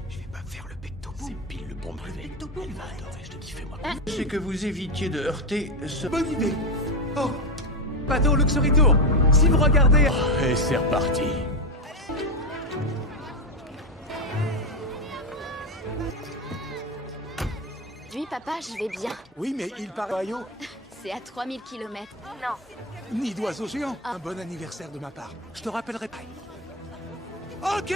Je vais pas me faire le pecto. C'est pile le bon brevet. Elle va adorer, je te dis, fais-moi. C'est que vous évitiez de heurter ce... Bonne idée. Oh, bateau Luxury Tour. Si vous regardez... Et c'est reparti. Lui, papa, je vais bien. Oui, mais il paraît Ohio. C'est à 3000 km. Nid d'oiseau géant. Un bon anniversaire de ma part. Je te rappellerai pas. Ok.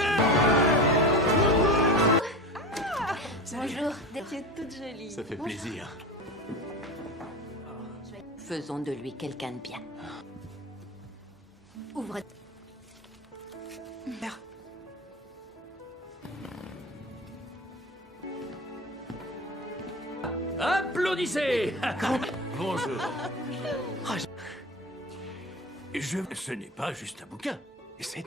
Bonjour. Tu es toute jolie. Ça fait plaisir. Faisons de lui quelqu'un de bien. Ouvre. Merde. Applaudissez. Bonjour. Ce n'est pas juste un bouquin. C'est...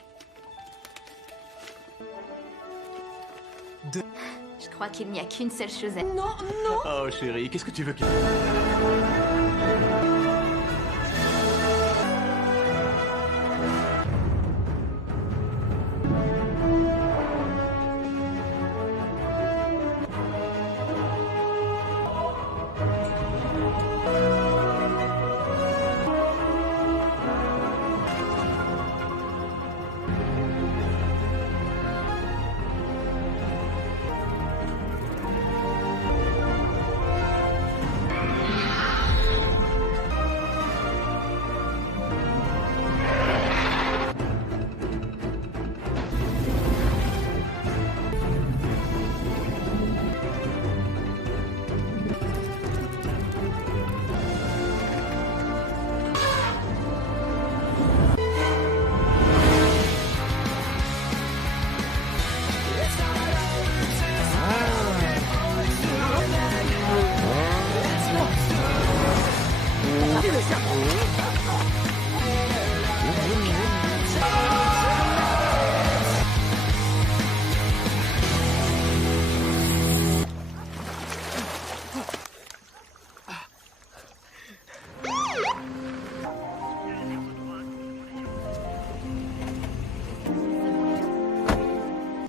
Je crois qu'il n'y a qu'une seule chose à... Non, non. Oh chérie, qu'est-ce que tu veux qu'il...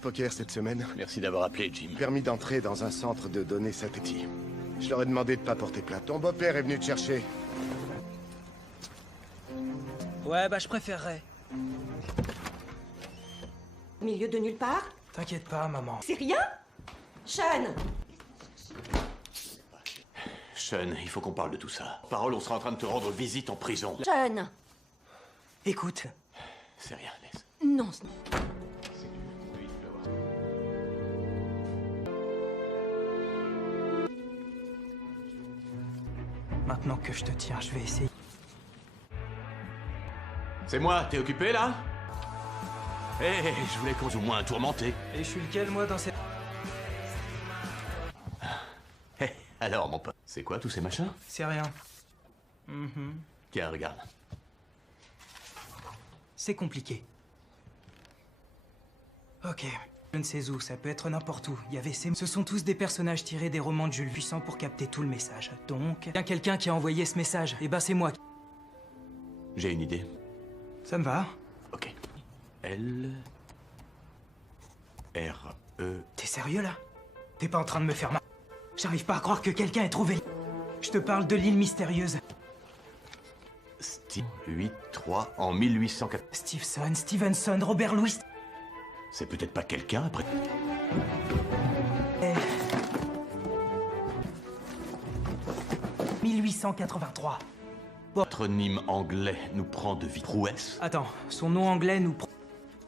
Poker cette semaine. Merci d'avoir appelé, Jim. Permis d'entrer dans un centre de données satellite. Je leur ai demandé de pas porter plainte. Ton beau-père est venu te chercher. Ouais, bah je préférerais. Milieu de nulle part. T'inquiète pas, maman. C'est rien. Sean. Sean, il faut qu'on parle de tout ça. Parole, on sera en train de te rendre visite en prison. Sean. Écoute. C'est rien, laisse. Non. Maintenant que je te tiens, je vais essayer. C'est moi, t'es occupé là? Eh, je voulais qu'on soit au moins tourmenté. Et je suis lequel, moi, dans cette... Eh, alors, mon pote, c'est quoi tous ces machins? C'est rien. Tiens, regarde. C'est compliqué. Ok. Je ne sais où, ça peut être n'importe où. Il y avait ces... Ce sont tous des personnages tirés des romans de Jules puissants pour capter tout le message. Donc, il y a quelqu'un qui a envoyé ce message. Et bah c'est moi. J'ai une idée. Ça me va. Ok. L... R... E... T'es sérieux, là? T'es pas en train de me faire mal? J'arrive pas à croire que quelqu'un ait trouvé... Je te parle de l'île mystérieuse. Steve 8-3 en 1804. Stevenson, Robert Louis... C'est peut-être pas quelqu'un après... Eh. 1883. Patronyme anglais nous prend de vie. Prouesse. Attends, son nom anglais nous...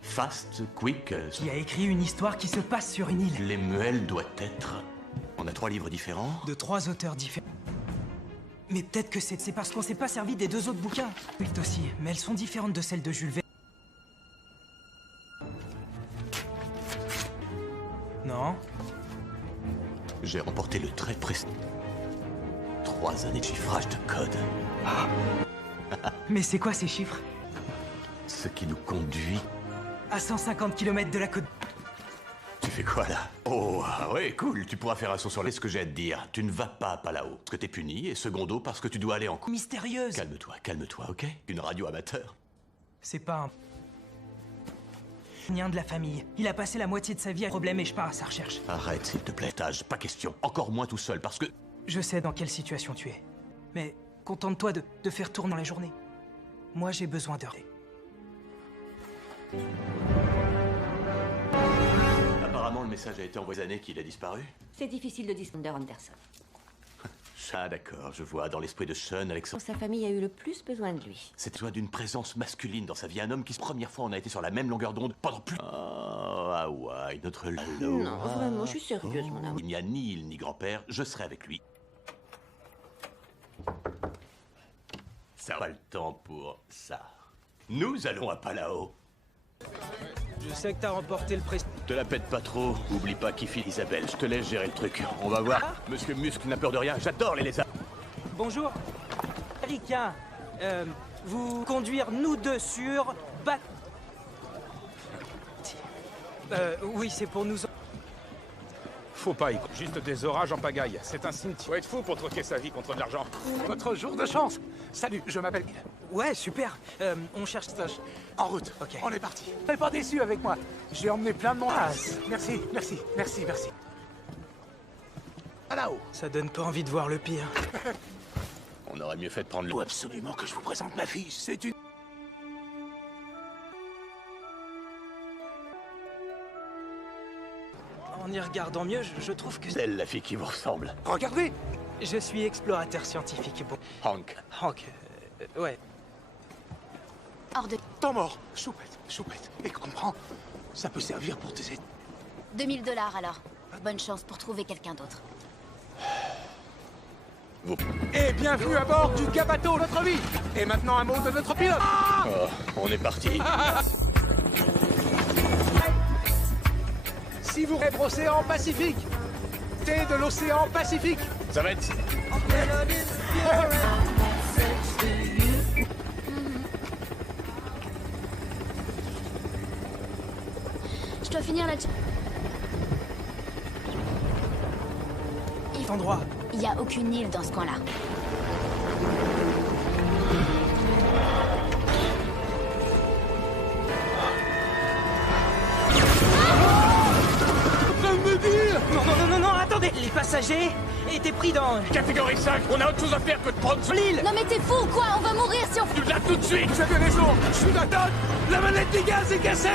Fast, quick... Qui a écrit une histoire qui se passe sur une île. Lemuel doit être... On a 3 livres différents. De 3 auteurs différents. Mais peut-être que c'est parce qu'on s'est pas servi des 2 autres bouquins. Oui, aussi, mais elles sont différentes de celles de Jules Verne. Non. J'ai remporté le très précis. 3 années de chiffrage de code. Mais c'est quoi ces chiffres? Ce qui nous conduit... À 150 km de la côte... Tu fais quoi là? Oh, ah ouais, cool, tu pourras faire un saut sur ce que j'ai à te dire. Tu ne vas pas à Palao, parce que t'es puni, et secondo, parce que tu dois aller en... Mystérieuse. Calme-toi, ok? Une radio amateur. C'est pas un... Nien de la famille. Il a passé la moitié de sa vie à problème et je pars à sa recherche. Arrête, s'il te plaît, Taj, pas question. Encore moins tout seul, parce que... Je sais dans quelle situation tu es. Mais contente-toi de faire tourner dans la journée. Moi, j'ai besoin de... Apparemment, le message a été empoisonné qu'il a disparu. C'est difficile de distinguer Anderson. Ah d'accord, je vois. Dans l'esprit de Sean, Alexandre... Sa famille a eu le plus besoin de lui. C'était soit d'une présence masculine dans sa vie, un homme qui, première fois, on a été sur la même longueur d'onde pendant plus... Oh, Hawaï, notre Lalo. Non, vraiment, je suis sérieuse, mon amour. Il n'y a ni île ni grand-père, je serai avec lui. Ça n'a pas le temps pour ça. Nous allons à Palao. Je sais que t'as remporté le prix. Te la pète pas trop, oublie pas qui file Isabelle, je te laisse gérer le truc. On va voir. Monsieur Muscle n'a peur de rien, j'adore les lézards. Bonjour. Ricain, vous conduire nous deux sur... oui, c'est pour nous... Faut pas y croire. Juste des orages en pagaille. C'est un cimetière. Faut être fou pour troquer sa vie contre de l'argent. Votre jour de chance. Salut, je m'appelle Bill. Ouais, super. On cherche stage. En route. Ok. On est parti. Soyez pas déçus avec moi. J'ai emmené plein de monde. Merci, merci, merci, merci. À là-haut. Ça donne pas envie de voir le pire. On aurait mieux fait de prendre le... Faut absolument que je vous présente ma fille. C'est une... En y regardant mieux, je trouve que... C'est elle, la fille qui vous ressemble. Regardez. Je suis explorateur scientifique. Bon, Hank. Hank, ouais. Hors de... Temps mort. Choupette, choupette. Et comprends, ça peut servir pour tes... 2000 $ alors. Bonne chance pour trouver quelqu'un d'autre. Vous... Et bienvenue à bord du Gabato, notre vie. Et maintenant un mot de notre pilote. Oh, on est parti. Si vous rêvez océan Pacifique, thé de l'océan Pacifique. Ça va être... Je dois finir la... Cet endroit. Il n'y a aucune île dans ce coin-là. Non, attendez. Les passagers étaient pris dans... Catégorie 5, on a autre chose à faire que de prendre ce l'île. Non mais t'es fou ou quoi? On va mourir si on... Là tout de suite. Vous avez raison, je suis d'accord. La manette des gaz est cassée.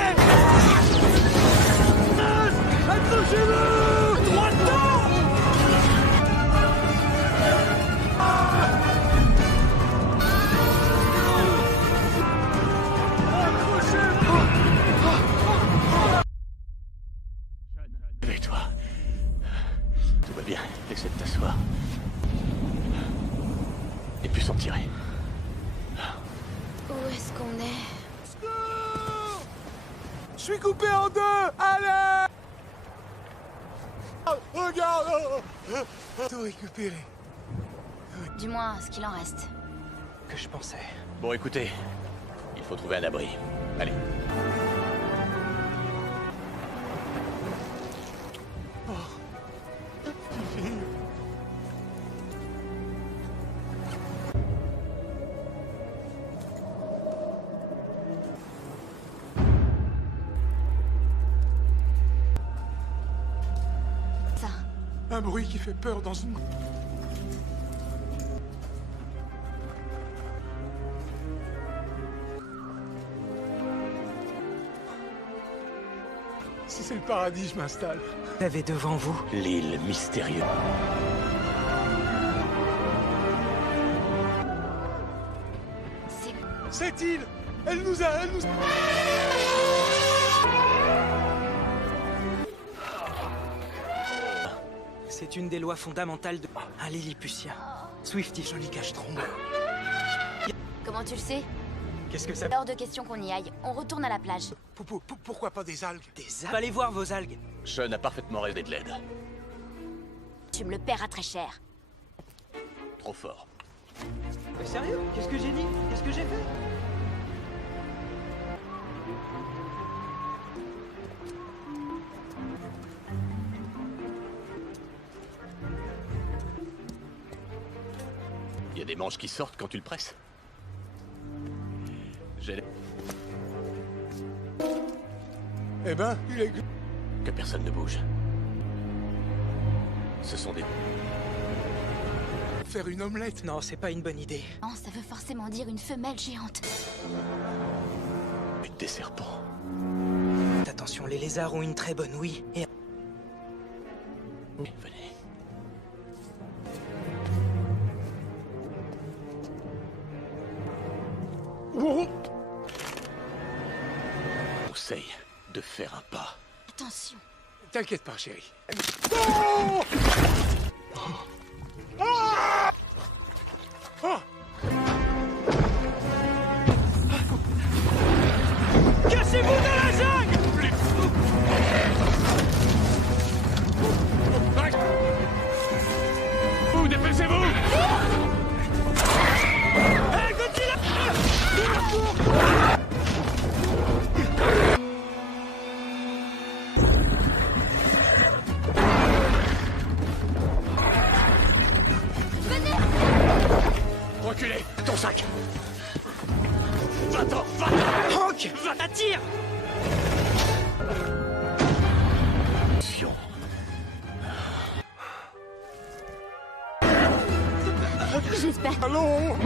Accrochez-vous. Droit dedans. Réveille-toi. Tout va bien, essaie de t'asseoir. Et puis s'en tirer. Où est-ce qu'on est? Je suis coupé en deux. Allez. Regarde. Tout récupéré. Du moins, ce qu'il en reste. Que je pensais. Bon, écoutez, il faut trouver un abri. Allez. Ça. Un bruit qui fait peur dans une... Si c'est le paradis, je m'installe. Vous avez devant vous... L'île mystérieuse. C'est... Cette île, elle nous a... C'est une des lois fondamentales de... Un Lilliputien. Swifty, joli cache-trombe. Comment tu le sais? Qu'est-ce que ça... Hors de question qu'on y aille. On retourne à la plage. Pourquoi pas des algues? Des algues? Allez voir vos algues. Sean a parfaitement rêvé de l'aide. Tu me le paieras très cher. Trop fort. Sérieux? Qu'est-ce que j'ai dit? Qu'est-ce que j'ai fait? Il y a des manches qui sortent quand tu le presses. J'ai... Eh ben, il est... Que personne ne bouge. Ce sont des... Faire une omelette? Non, c'est pas une bonne idée. Non, ça veut forcément dire une femelle géante. des serpents. Attention, les lézards ont une très bonne ouïe. Et... Oui, venez. Conseille de faire un pas. Attention. T'inquiète pas, chérie. Cachez-vous dans la jungle! Vous, dépêchez-vous! Hey, Godzilla! Reculez, ton sac. Va-t'en, va-t'en. Hank, va attire! Attention. J'espère. Allons!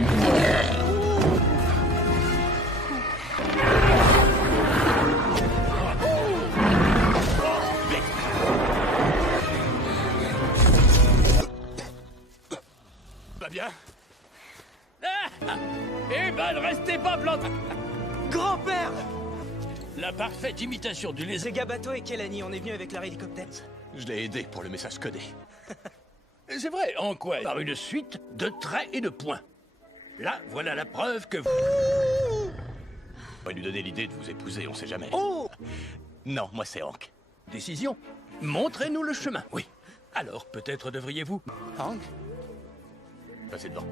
Va bien? Eh ben, ne restez pas plantés. Grand-père! La parfaite imitation du lézard. C'est Gabato et Kelani, on est venus avec leur hélicoptère. Je l'ai aidé pour le message codé. C'est vrai, en quoi? Par une suite de traits et de points. Là, voilà la preuve que vous... On va lui donner l'idée de vous épouser, on sait jamais. Oh! Non, moi c'est Hank. Décision. Montrez-nous le chemin. Oui. Alors, peut-être devriez-vous... Hank? Passez devant.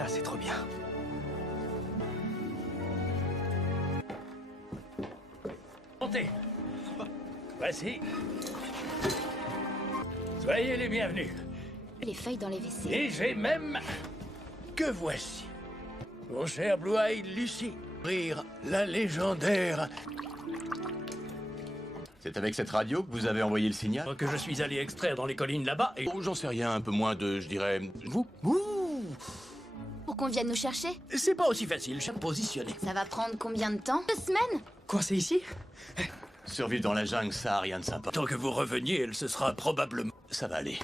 Ah, c'est trop bien. Montez. Voici. Soyez les bienvenus. Les feuilles dans les WC. Et j'ai même... Que voici. Mon cher Blue-Eye Lucy. Rire la légendaire... C'est avec cette radio que vous avez envoyé le signal? Que je suis allé extraire dans les collines là-bas et... Oh, j'en sais rien, un peu moins de, je dirais... Vous? Ouh! Pour qu'on vienne nous chercher? C'est pas aussi facile, je suis positionné. Ça va prendre combien de temps? 2 semaines? Coincé ici? Survivre dans la jungle, ça a rien de sympa. Tant que vous reveniez, elle se sera probablement... Ça va aller.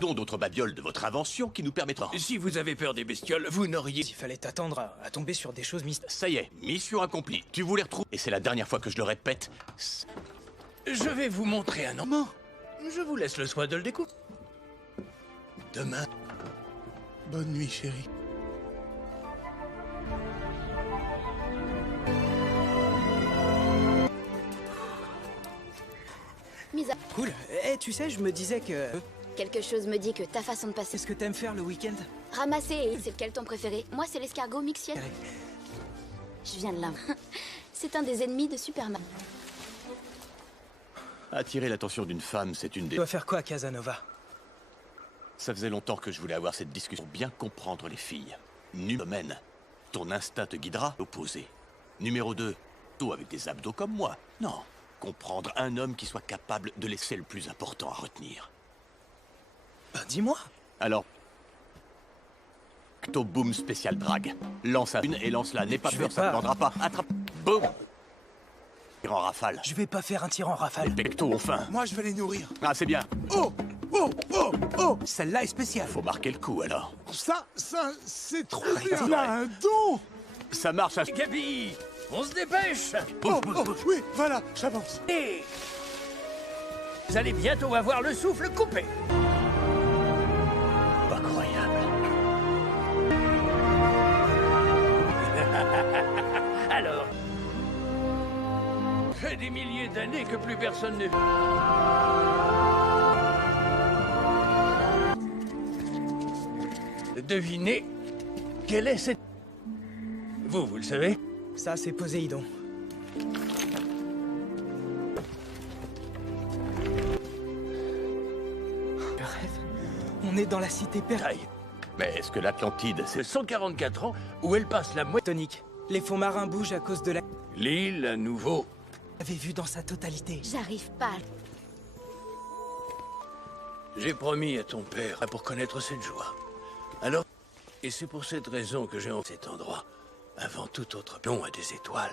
Dont d'autres babioles de votre invention qui nous permettra... Si vous avez peur des bestioles, vous n'auriez... Il fallait t'attendre à tomber sur des choses mystérieuses. Ça y est, mission accomplie. Tu voulais retrouver... Et c'est la dernière fois que je le répète. Je vais vous montrer un moment. Je vous laisse le soin de le découvrir. Demain. Bonne nuit, chérie. Mise à... Cool. Eh, tu sais, je me disais que... Quelque chose me dit que ta façon de passer... Qu'est-ce que t'aimes faire le week-end? Ramasser, c'est lequel ton préféré? Moi, c'est l'escargot mixiel. Je viens de là. C'est un des ennemis de Superman. Attirer l'attention d'une femme, c'est une Tu des... dois faire quoi, Casanova? Ça faisait longtemps que je voulais avoir cette discussion pour bien comprendre les filles. Domaine. Ton instinct te guidera. Opposé. Numéro 2. Toi avec des abdos comme moi. Non. Comprendre un homme qui soit capable de laisser le plus important à retenir. Ben, dis-moi. Alors... Cto Boom spécial drag. Lance à une et lance-la. N'aie pas Je peur, vais ça ne pas. prendra pas. Attrape. Boum. Tire en rafale. Je vais pas faire un tir en rafale. Les pectos ont faim. Moi, je vais les nourrir. Ah, c'est bien. Oh! Oh! Oh! Oh! Celle-là est spéciale. Faut marquer le coup, alors. Ça, c'est trop bien. Il a un don. Ça marche à... Gabi, on se dépêche. Oh, oh, oui, voilà, j'avance. Et... Vous allez bientôt avoir le souffle coupé. Pas croyable. Alors... Fait des milliers d'années que plus personne ne... Devinez quelle est cette... Vous le savez? Ça, c'est Poséidon. Je rêve. On est dans la cité perdue. Aïe. Mais est-ce que l'Atlantide, c'est... 144 ans où elle passe la moitié... Tonique, les fonds marins bougent à cause de la... L'île, à nouveau. J'avais vu dans sa totalité. J'arrive pas. J'ai promis à ton père pour connaître cette joie. Alors... Et c'est pour cette raison que j'ai en cet endroit. Avant tout autre plomb à des étoiles.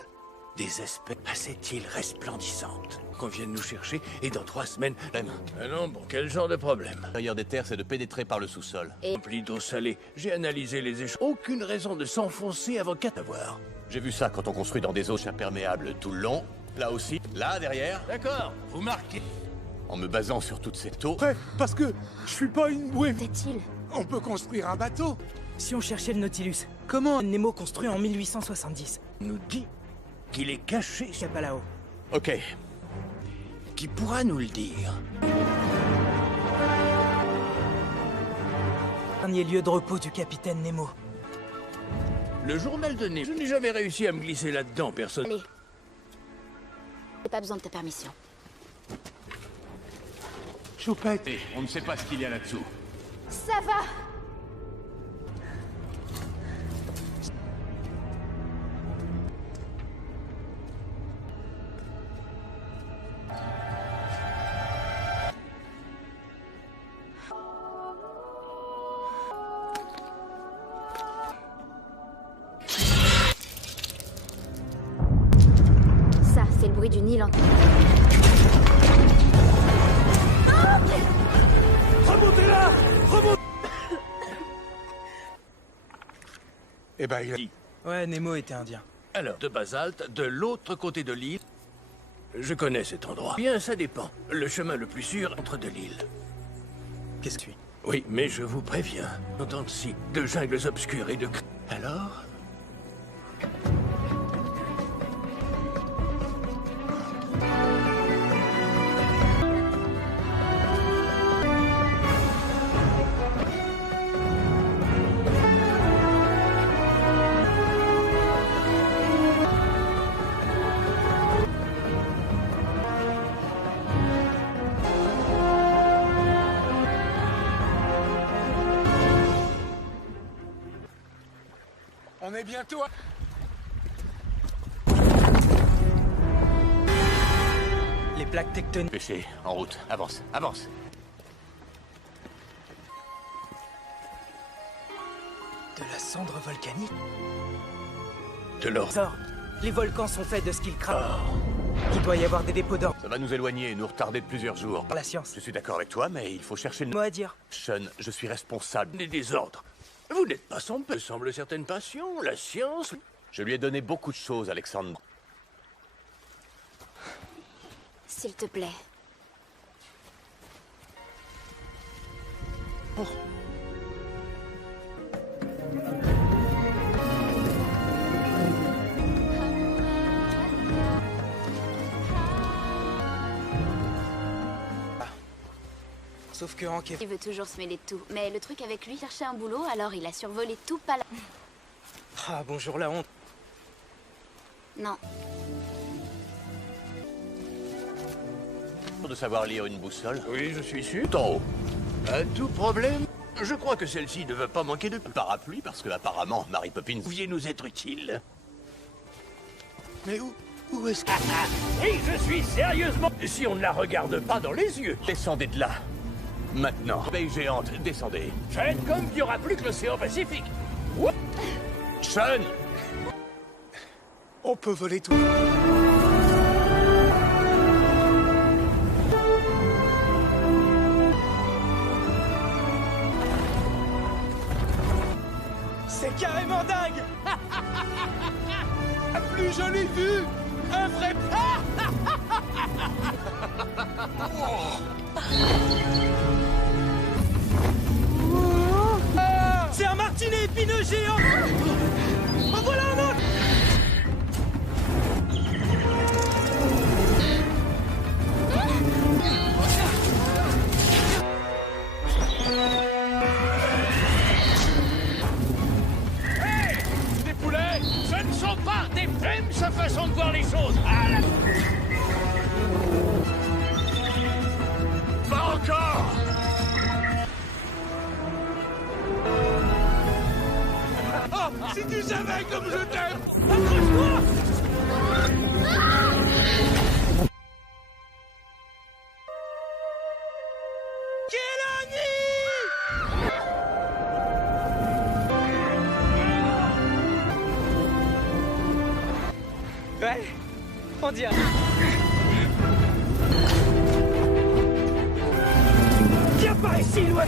Des espèces à cette île resplendissante. Qu'on vienne nous chercher et dans 3 semaines... Ah non, bon, quel genre de problème? L'intérieur des terres, c'est de pénétrer par le sous-sol. Rempli d'eau salée. J'ai analysé les échanges. Aucune raison de s'enfoncer avant qu'à t'avoir. J'ai vu ça quand on construit dans des eaux imperméables tout le long. Là aussi, là, derrière. D'accord, vous marquez. En me basant sur toute cette eau... Prêt, parce que je suis pas une bouée. Peut-il? On peut construire un bateau. Si on cherchait le Nautilus, comment Nemo construit en 1870? Nous dit qu'il est caché. Chapalao. Ok. Qui pourra nous le dire? Dernier lieu de repos du capitaine Nemo. Le journal de Nemo. Je n'ai jamais réussi à me glisser là-dedans, personne. Allez. J'ai pas besoin de ta permission. Choupette. On ne sait pas ce qu'il y a là-dessous. Ça va! Ça, c'est le bruit du Nil en... Remontez là! Remontez! Eh ben, il a dit. Ouais, Nemo était indien. Alors, de basalte, de l'autre côté de l'île. Je connais cet endroit. Bien, ça dépend. Le chemin le plus sûr entre de l'île. Qu'est-ce que tu... Oui, mais je vous préviens. Entendre si de jungles obscures et de... Alors... On est bientôt à... Les plaques tectoniques... Pêcher, en route. Avance, avance. De la cendre volcanique. De l'or. Sors. Les volcans sont faits de ce qu'ils crament. Il doit y avoir des dépôts d'or. Ça va nous éloigner et nous retarder de plusieurs jours. Par la science. Je suis d'accord avec toi, mais il faut chercher le... Mot à dire. Sean, je suis responsable. Des désordres. Vous n'êtes pas son père. Semble certaines passions, la science... Je lui ai donné beaucoup de choses, Alexandre. S'il te plaît. Sauf que en Il veut toujours se mêler de tout. Mais le truc avec lui, cherchait un boulot, alors il a survolé tout Pala... Ah, bonjour la honte. Non. De savoir lire une boussole. Oui, je suis sûr. Tout en haut. À tout problème, je crois que celle-ci ne va pas manquer de... Parapluie, parce que apparemment, Mary Poppins... Vous pouviez nous être utile. Mais où est-ce que... Oui, je suis sérieusement... Si on ne la regarde pas dans les yeux. Descendez de là. Maintenant. Abeille géante, descendez. Faites comme il n'y aura plus que l'océan Pacifique. Sean! On peut voler tout. C'est carrément dingue. La plus jolie vue! Un vrai... C'est un martinet épineux géant. En voilà un autre. Hey! Des poulets, ce ne sont pas des femmes, sa façon de voir les choses. Pas encore! Si tu savais comme je t'aime! Accroche-toi! Ouais, on dirait. Viens par ici, loin.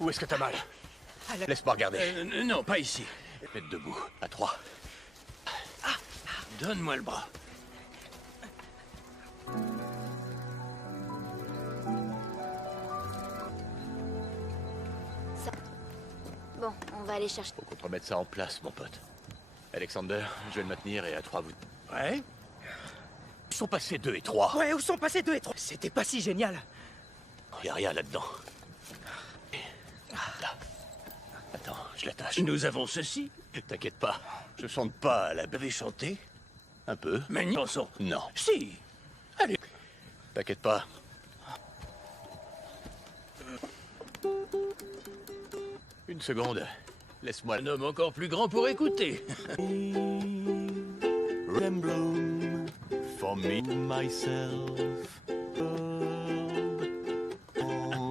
Où est-ce que t'as mal? Laisse-moi regarder. Non, pas ici. Mets debout, à 3. Donne-moi le bras. Bon, on va aller chercher. Faut qu'on te remette ça en place, mon pote. Alexander, je vais le maintenir et à 3, vous... Ouais? Ils sont passés 2 et 3. Ouais, où sont passés 2 et 3? C'était pas si génial. Y a rien là-dedans. Là. Attends, je l'attache. Nous avons ceci. T'inquiète pas, je chante pas à la... Vous avez chanté? Un peu. Mais une chanson. Non. Si. Allez. T'inquiète pas. Une seconde. Laisse-moi... Un homme encore plus grand pour écouter. Bloom for me, myself.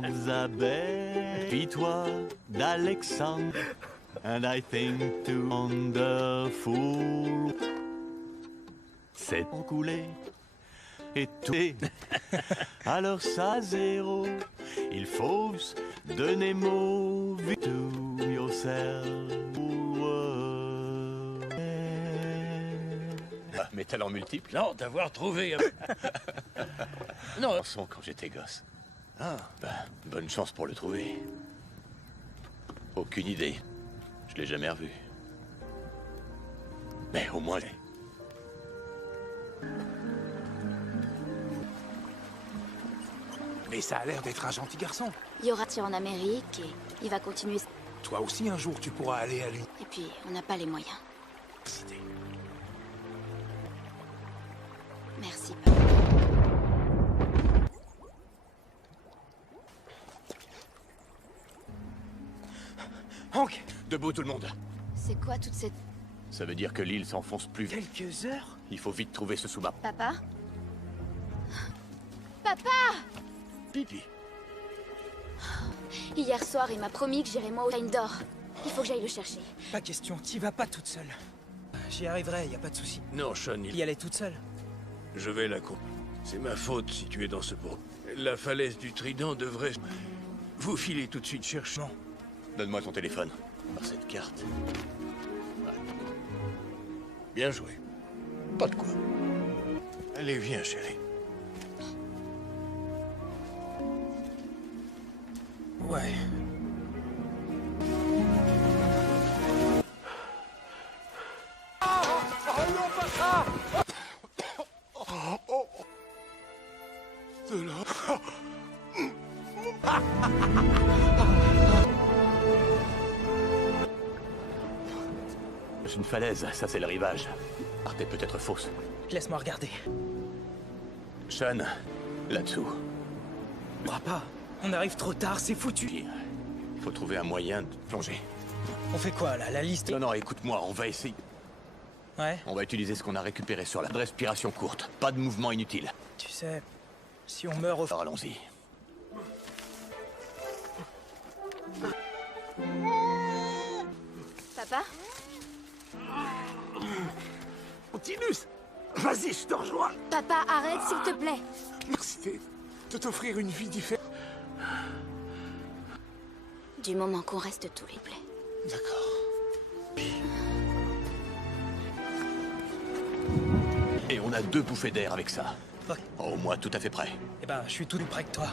Elizabeth, puis toi d'Alexandre. And I think too wonderful. C'est coulé et tout. Alors ça, zéro. Il faut donner mot to yourself. Mes talents multiples? Non, d'avoir trouvé un... Non. Chanson quand j'étais gosse. Ah. Ben, bonne chance pour le trouver. Aucune idée. Je l'ai jamais revu. Mais au moins... Mais ça a l'air d'être un gentil garçon. Il y aura tir en Amérique et il va continuer. Toi aussi, un jour, tu pourras aller à lui. Et puis, on n'a pas les moyens. Merci, papa. Hank! Debout tout le monde. C'est quoi toute cette... Ça veut dire que l'île s'enfonce plus vite. Quelques heures? Il faut vite trouver ce sous-marin. Papa? Papa! Pipi. Hier soir, il m'a promis que j'irais moi au Time d'Or. Il faut que j'aille le chercher. Pas question, t'y vas pas toute seule. J'y arriverai, y a pas de souci. Non, Sean, Y aller toute seule. Je vais la couper. C'est ma faute si tu es dans ce bourg. La falaise du Trident devrait... Vous filez tout de suite chercher. Non. Donne-moi ton téléphone. Par cette carte. Bien joué. Pas de quoi. Allez, viens, chérie. Ouais. C'est une falaise, ça c'est le rivage. Arte est peut-être fausse. Laisse-moi regarder. Sean, là-dessous. Pas. On arrive trop tard, c'est foutu. Il faut trouver un moyen de plonger. On fait quoi, là? La liste? Non, écoute-moi, on va essayer. Ouais? On va utiliser ce qu'on a récupéré sur la respiration courte. Pas de mouvement inutile. Tu sais, si on meurt au... Alors allons-y. Papa? Continus! Vas-y, je te rejoins! Papa, arrête, s'il te plaît. Merci de t'offrir une vie différente. Du moment qu'on reste tous les plaies. D'accord. Et on a 2 bouffées d'air avec ça. Ouais. Au moins tout à fait prêt. Eh ben, je suis tout près que toi.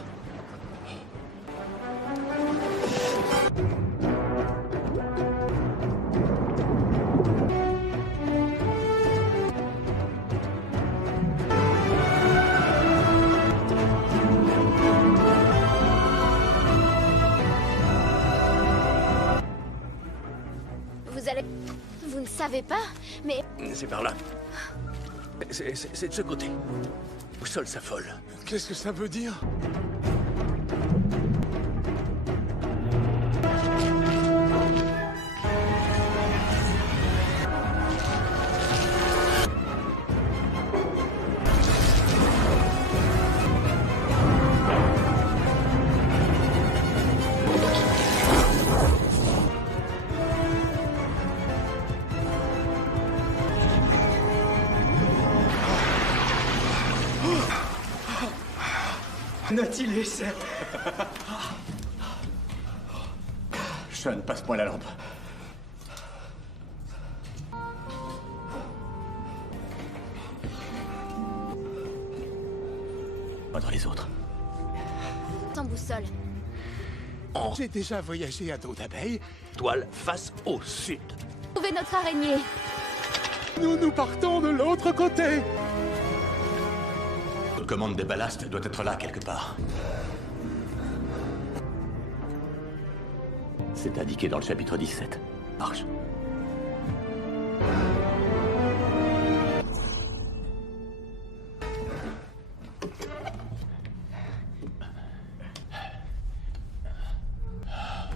Vous ne savez pas, mais... C'est par là. C'est de ce côté. Au sol s'affole. Qu'est-ce que ça veut dire? Nautilus. Sean, passe-moi la lampe. Pas dans les autres. Sans boussole. J'ai déjà voyagé à dos d'abeille. Toile face au sud. Trouvez notre araignée. Nous partons de l'autre côté. La commande des ballasts doit être là quelque part. C'est indiqué dans le chapitre 17. Marche.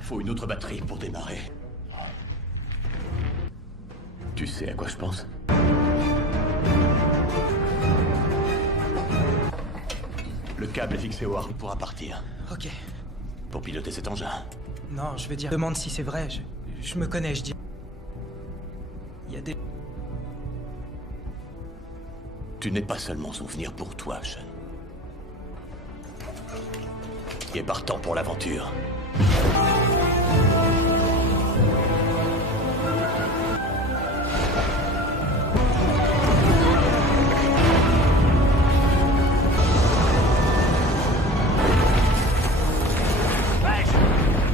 Faut une autre batterie pour démarrer. Tu sais à quoi je pense? Le câble est fixé au harp, pourra partir. Ok. Pour piloter cet engin. Non, je veux dire, demande si c'est vrai. Je me connais, je dis. Il y a des... Tu n'es pas seulement souvenir pour toi, Sean. Tu es partant pour l'aventure.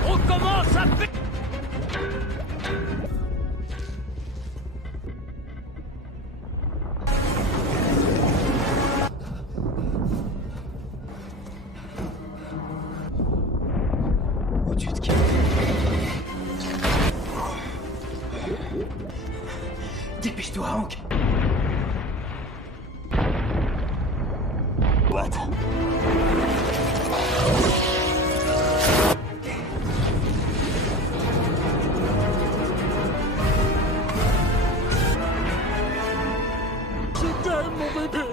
On commence à... Au-dessus de qui? Dépêche-toi, Hank. What? Je t'aime, mon bébé.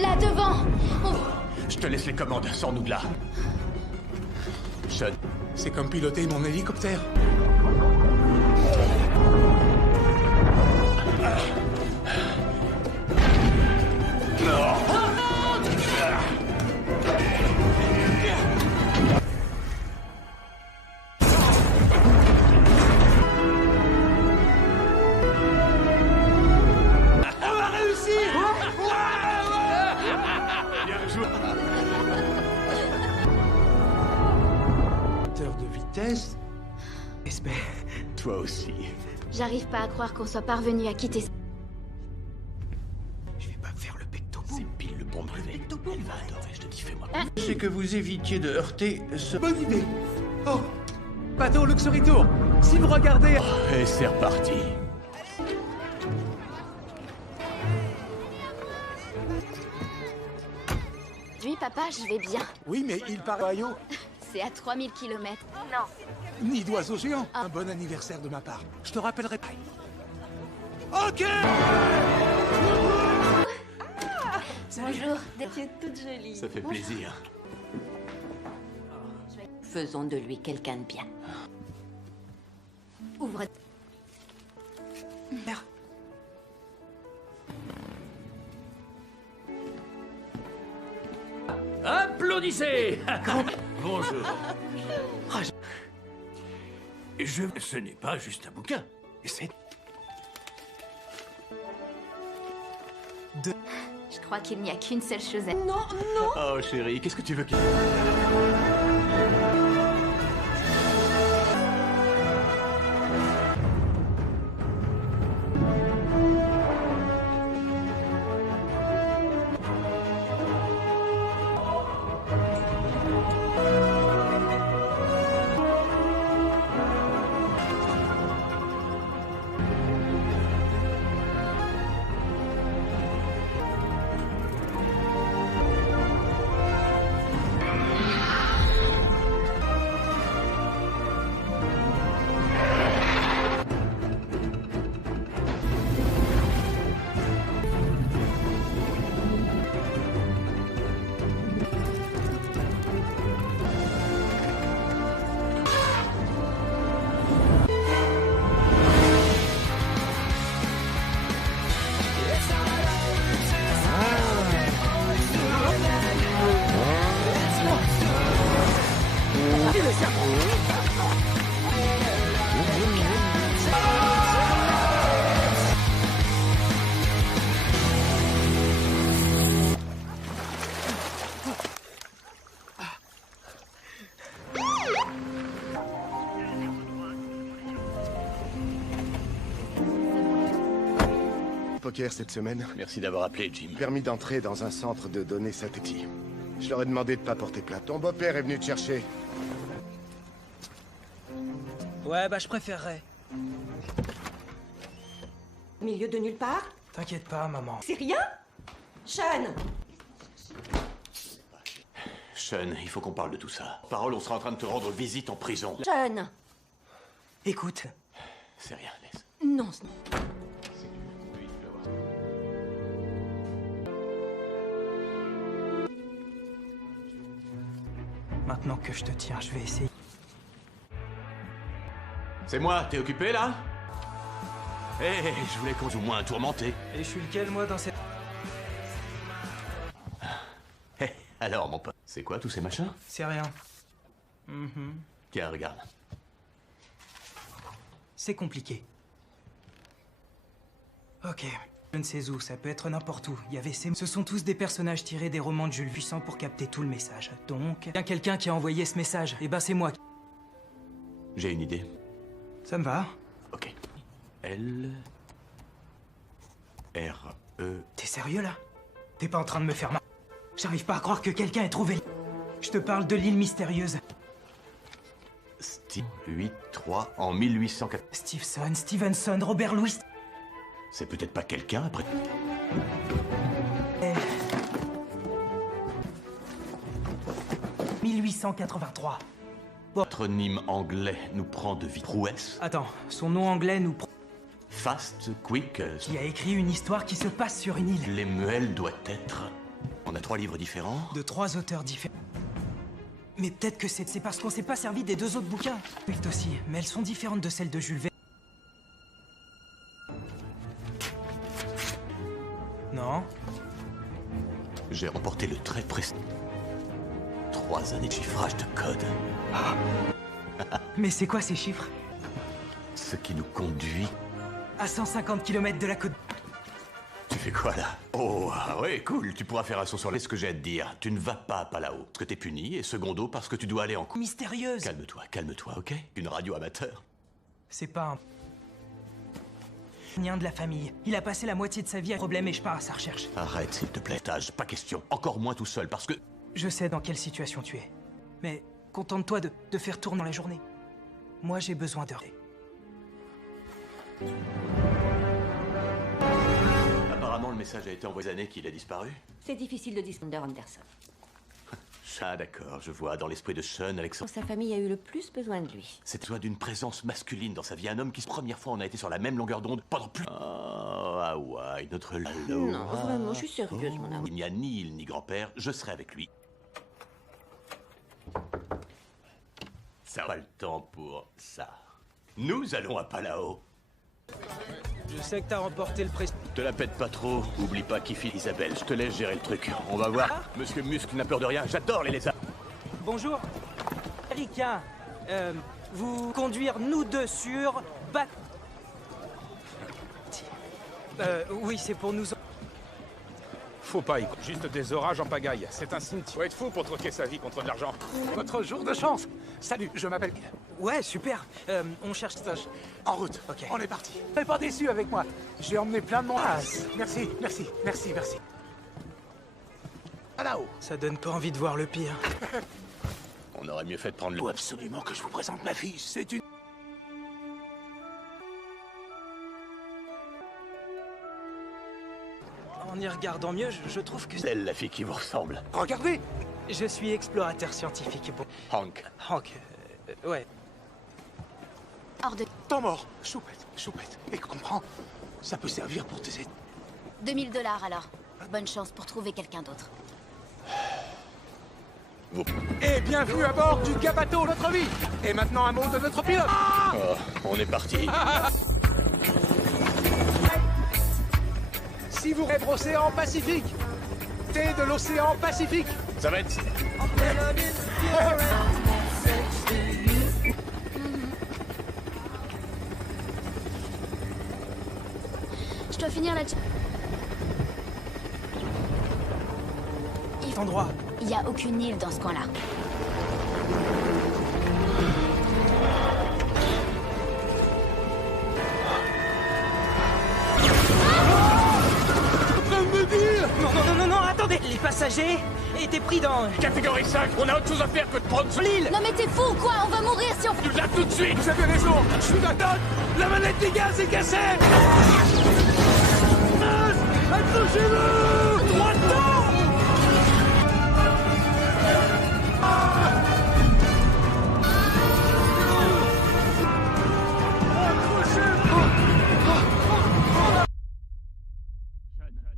Là devant. Je te laisse les commandes, sors-nous de là. Sean, C'est comme piloter mon hélicoptère. Moteur de vitesse. Espère. toi aussi. J'arrive pas à croire qu'on soit parvenu à quitter... Je vais pas me faire le pecto. C'est pile le bon brevet. Elle va adorer, je te dis, fais-moi. C'est que vous évitiez de heurter ce... Bonne idée. Oh, bateau Luxury Tour. Si vous regardez... Et c'est reparti. Oui, papa, je vais bien. Oui, mais il part à Ohio. C'est à 3000 km. Nid d'oiseau géant. Un bon anniversaire de ma part. Je te rappellerai. Ok. Bonjour, tu es toute jolie. Ça fait plaisir. Faisons de lui quelqu'un de bien. Ouvre... Merde. Applaudissez. Bonjour. Ce n'est pas juste un bouquin. C'est... 2. Je crois qu'il n'y a qu'une seule chose à... Non, non. Oh chérie, qu'est-ce que tu veux qu'il... Poker cette semaine. Merci d'avoir appelé, Jim. Permis d'entrer dans un centre de données synthétique. Je leur ai demandé de pas porter plainte. Ton beau-père est venu te chercher. Ouais, bah je préférerais. Milieu de nulle part? T'inquiète pas, maman. C'est rien? Sean! Sean, il faut qu'on parle de tout ça. Parole, on sera en train de te rendre visite en prison. Sean! Écoute. C'est rien, laisse. Non. Maintenant que je te tiens, je vais essayer. C'est moi, t'es occupé là? Hé, je voulais qu'on joue moins tourmenté. Et je suis lequel, moi, dans cette... Hé, alors mon pote, c'est quoi tous ces machins? C'est rien. Tiens, regarde. C'est compliqué. Ok. Je ne sais où, ça peut être n'importe où. Il y avait ces... Ce sont tous des personnages tirés des romans de Jules puissants pour capter tout le message. Donc, il y a quelqu'un qui a envoyé ce message. Et ben c'est moi. J'ai une idée. Ça me va. Ok. L... R... E... T'es sérieux là? T'es pas en train de me faire mal? J'arrive pas à croire que quelqu'un ait trouvé... Je te parle de l'île mystérieuse. Steve 8-3 en 1804. Stevenson, Robert Louis... C'est peut-être pas quelqu'un après... 1883. Patronyme anglais nous prend de vie. Prouesse. Attends, son nom anglais nous... Fast, quick... Qui a écrit une histoire qui se passe sur une île. Lemuel doit être... On a 3 livres différents. De 3 auteurs différents. Mais peut-être que c'est parce qu'on s'est pas servi des 2 autres bouquins. Oui, aussi, mais elles sont différentes de celles de Jules Verne. Non. J'ai remporté le très précis. 3 années de chiffrage de code. Mais c'est quoi ces chiffres? Ce qui nous conduit... À 150 km de la côte... Tu fais quoi là? Oh, ah ouais, cool, tu pourras faire un saut sur les... Ce que j'ai à te dire, tu ne vas pas à Palao, parce que t'es puni, et secondo, parce que tu dois aller en... Mystérieuse. Calme-toi, ok? Une radio amateur. C'est pas un... de la famille. Il a passé la moitié de sa vie à problème et je pars à sa recherche. Arrête, s'il te plaît, Tage, pas question. Encore moins tout seul, parce que... Je sais dans quelle situation tu es. Mais contente-toi de faire tourner la journée. Moi, j'ai besoin de... Apparemment, le message a été envoyé années qu'il a disparu. C'est difficile de distinguer Anderson. Ah d'accord, je vois, dans l'esprit de Sean, Alexandre... Sa famille a eu le plus besoin de lui. C'est toi d'une présence masculine dans sa vie, un homme qui, première fois, on a été sur la même longueur d'onde pendant plus... Oh, Hawaï, notre... Non, vraiment, je suis sérieuse, mon amour. Il n'y a ni île ni grand-père, je serai avec lui. Ça va le temps pour ça. Nous allons à Palao. Je sais que t'as remporté le prix. Te la pète pas trop, oublie pas qui file Isabelle, je te laisse gérer le truc. On va voir. Monsieur Muscle n'a peur de rien, j'adore les lézards. Bonjour. Ricain, vous conduire nous deux sur... Oui, c'est pour nous... Faut pas y croire. Juste des orages en pagaille. C'est un cimetière. Faut être fou pour troquer sa vie contre de l'argent. Votre jour de chance. Salut, je m'appelle... Ouais, super. On cherche... En route. Ok. On est parti. Soyez pas déçus avec moi. J'ai emmené plein de monde. Merci, merci, merci, merci. À là-haut. Ça donne pas envie de voir le pire. On aurait mieux fait de prendre le... Faut absolument que je vous présente ma fille. C'est une... En y regardant mieux, je trouve que... C'est elle, la fille qui vous ressemble. Regardez. Je suis explorateur scientifique. Bon, Hank. Hank, ouais. Hors de... Temps mort. Choupette, choupette. Et comprends, ça peut servir pour tes... 2000 $ alors. Bonne chance pour trouver quelqu'un d'autre. Vous... Et bienvenue à bord du Gabato, notre vie. Et maintenant un mot de notre pilote. Oh, on est parti. Si vous rêvez l'océan Pacifique, thé de l'océan Pacifique. Ça va être... Je dois finir la... Endroit. Il y a aucune île dans ce coin-là. Non, attendez. Les passagers étaient pris dans... Catégorie 5, on a autre chose à faire que de prendre sur l'île. Non mais t'es fou ou quoi? On va mourir si on... Tu l'as tout de suite. Vous avez raison, je suis d'accord. La manette des gaz est cassée. Accrochez-vous. Droit dedans.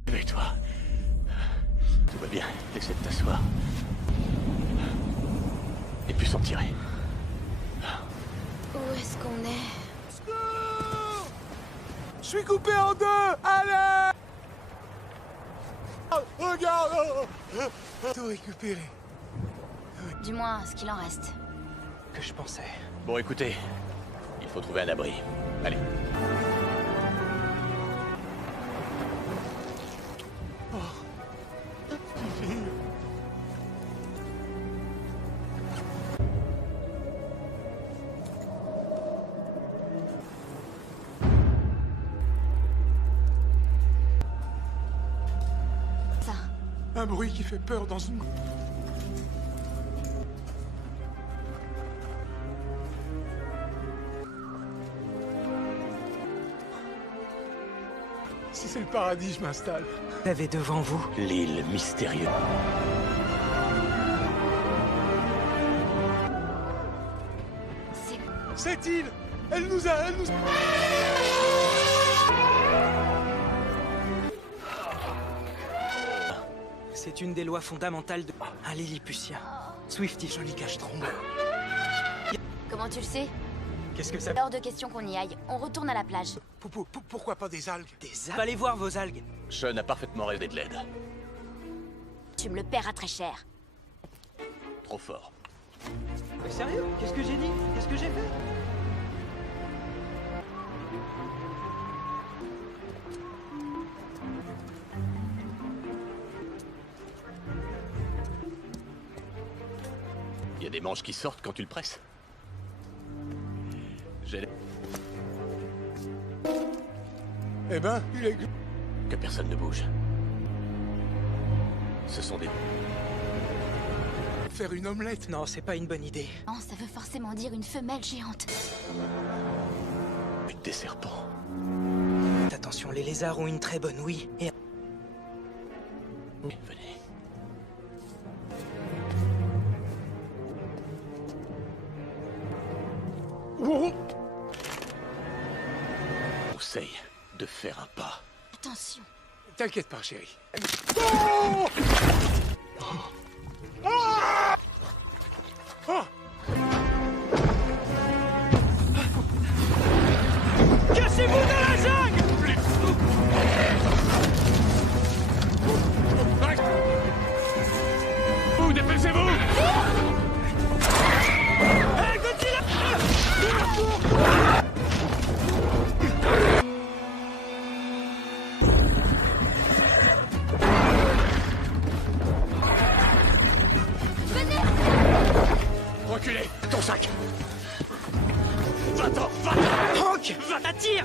Réveille-toi. Tout va bien. Essaie de t'asseoir. Et puis s'en tirer. Où est-ce qu'on est? Je suis coupé en deux. Allez. Regarde. Tout récupéré. Du moins, ce qu'il en reste. Que je pensais. Bon, écoutez. Il faut trouver un abri. Allez. Ça. Un bruit qui fait peur dans une... Si c'est le paradis, je m'installe. Vous avez devant vous... L'île mystérieuse. C'est... Cette île, elle nous a... C'est une des lois fondamentales de... Un Lilliputien. Swifty, joli cachetron. Comment tu le sais? Qu'est-ce que ça... Hors de question qu'on y aille. On retourne à la plage. Pourquoi pas des algues? Des algues? Allez voir vos algues. Sean a parfaitement rêvé de l'aide. Tu me le paieras très cher. Trop fort. Mais sérieux? Qu'est-ce que j'ai dit? Qu'est-ce que j'ai fait? Il y a des manches qui sortent quand tu le presses. J'ai... Eh ben, il est... Que personne ne bouge. Ce sont des... Faire une omelette? Non, c'est pas une bonne idée. Non, ça veut forcément dire une femelle géante. Avec des serpents. Attention, les lézards ont une très bonne ouïe. Et... Venez. Conseille de faire un pas. Attention. T'inquiète pas, chérie. Cassez-vous dans la jungle! Vous, dépêchez-vous! Hey, Godzilla! Ça tire!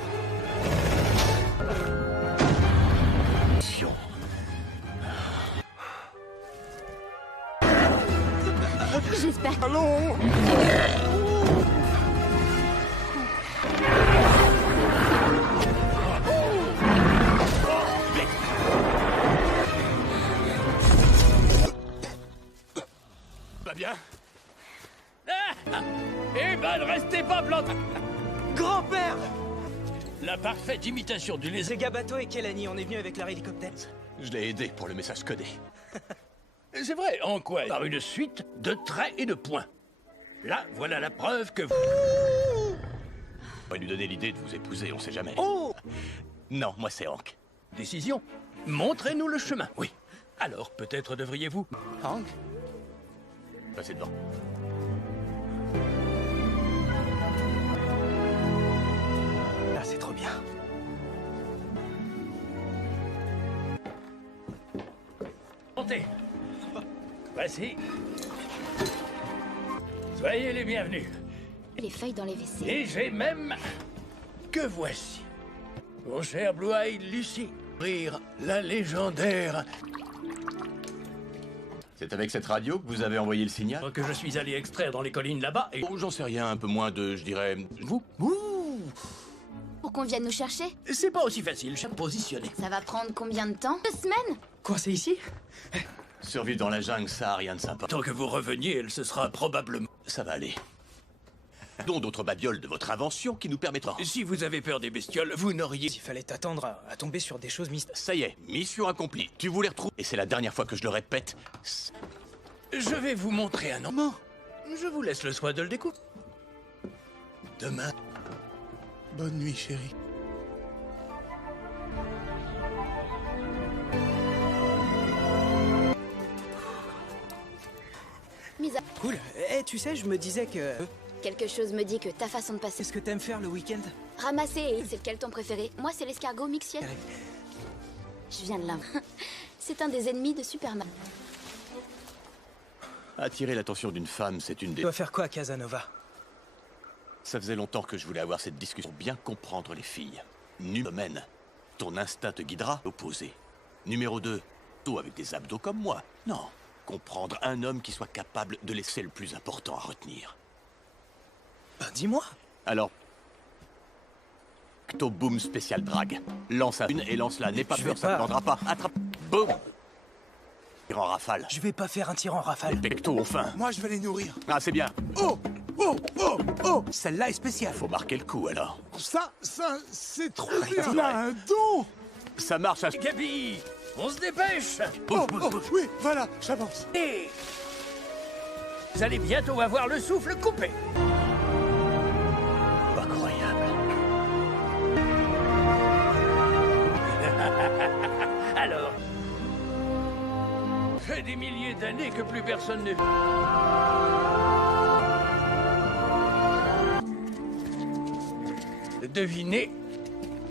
J'espère. Allons! Pas bien? Eh ben, ne restez pas plantés. Grand-père! La parfaite imitation du lézard. C'est Gabato et Kelani, on est venu avec leur hélicoptère. Je l'ai aidé pour le message codé. C'est vrai, en quoi? Par une suite de traits et de points. Là, voilà la preuve que vous... On va lui donner l'idée de vous épouser, on sait jamais. Oh! Non, moi c'est Hank. Décision. Montrez-nous le chemin. Oui. Alors, peut-être devriez-vous... Hank? Passez devant. Là, c'est trop bien. Montez. Voici. Soyez les bienvenus. Les feuilles dans les WC. Et j'ai même... Que voici. Mon cher Blue-Eyed Lucy. Rire la légendaire... C'est avec cette radio que vous avez envoyé le signal? Que je suis allé extraire dans les collines là-bas et... Oh, j'en sais rien, un peu moins de, je dirais... Vous? Ouh! Pour qu'on vienne nous chercher? C'est pas aussi facile, je suis positionné. Ça va prendre combien de temps? 2 semaines? Quoi, c'est ici? Survivre dans la jungle, ça a rien de sympa. Tant que vous reveniez, elle se sera probablement... Ça va aller. Dont d'autres babioles de votre invention qui nous permettront... Si vous avez peur des bestioles, vous n'auriez... Il fallait t'attendre à tomber sur des choses mystérieuses. Ça y est, mission accomplie. Tu voulais retrouver... Et c'est la dernière fois que je le répète. Je vais vous montrer un moment. Je vous laisse le soin de le découvrir. Demain. Bonne nuit, chérie. Mise à... Cool. Eh, tu sais, je me disais que... Quelque chose me dit que ta façon de passer... Qu'est-ce que t'aimes faire le week-end? Ramasser, et c'est lequel ton préféré? Moi, c'est l'escargot mixiel. Je viens de là. C'est un des ennemis de Superman. Attirer l'attention d'une femme, c'est une Tu des... dois faire quoi à Casanova? Ça faisait longtemps que je voulais avoir cette discussion pour bien comprendre les filles. Domaine. Ton instinct te guidera. Opposé. Numéro 2. Toi avec des abdos comme moi. Non. Comprendre un homme qui soit capable de laisser le plus important à retenir. Ben, dis-moi. Alors... Octoboom spécial drag. Lance à une et lance-la. N'aie pas Je peur, vais ça ne pas. prendra pas. Attrape. Boum. Tire en rafale. Je vais pas faire un tir en rafale. Les pectos, enfin. Moi, je vais les nourrir. Ah, c'est bien. Oh! Oh! Oh! Oh! Celle-là est spéciale. Faut marquer le coup, alors. Ça, c'est trop bien. Il a un don! Ça marche à... Gabi, on se dépêche. Oh, oh, oui, voilà, j'avance. Et... Vous allez bientôt avoir le souffle coupé. Incroyable. Alors... Fait des milliers d'années que plus personne ne... Devinez...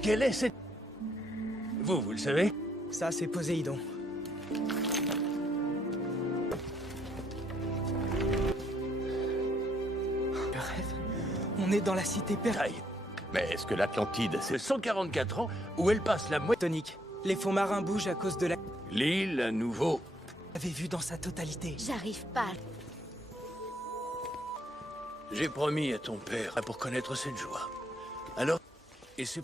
Quelle est cette... Vous le savez? Ça, c'est Poséidon. Le rêve. On est dans la cité perdue. Aïe. Mais est-ce que l'Atlantide, c'est... C'est 144 ans où elle passe la moitié... Tonique. Les fonds marins bougent à cause de la... L'île, à nouveau... J'avais vu dans sa totalité. J'arrive pas. J'ai promis à ton père pour connaître cette joie. Alors... Et c'est...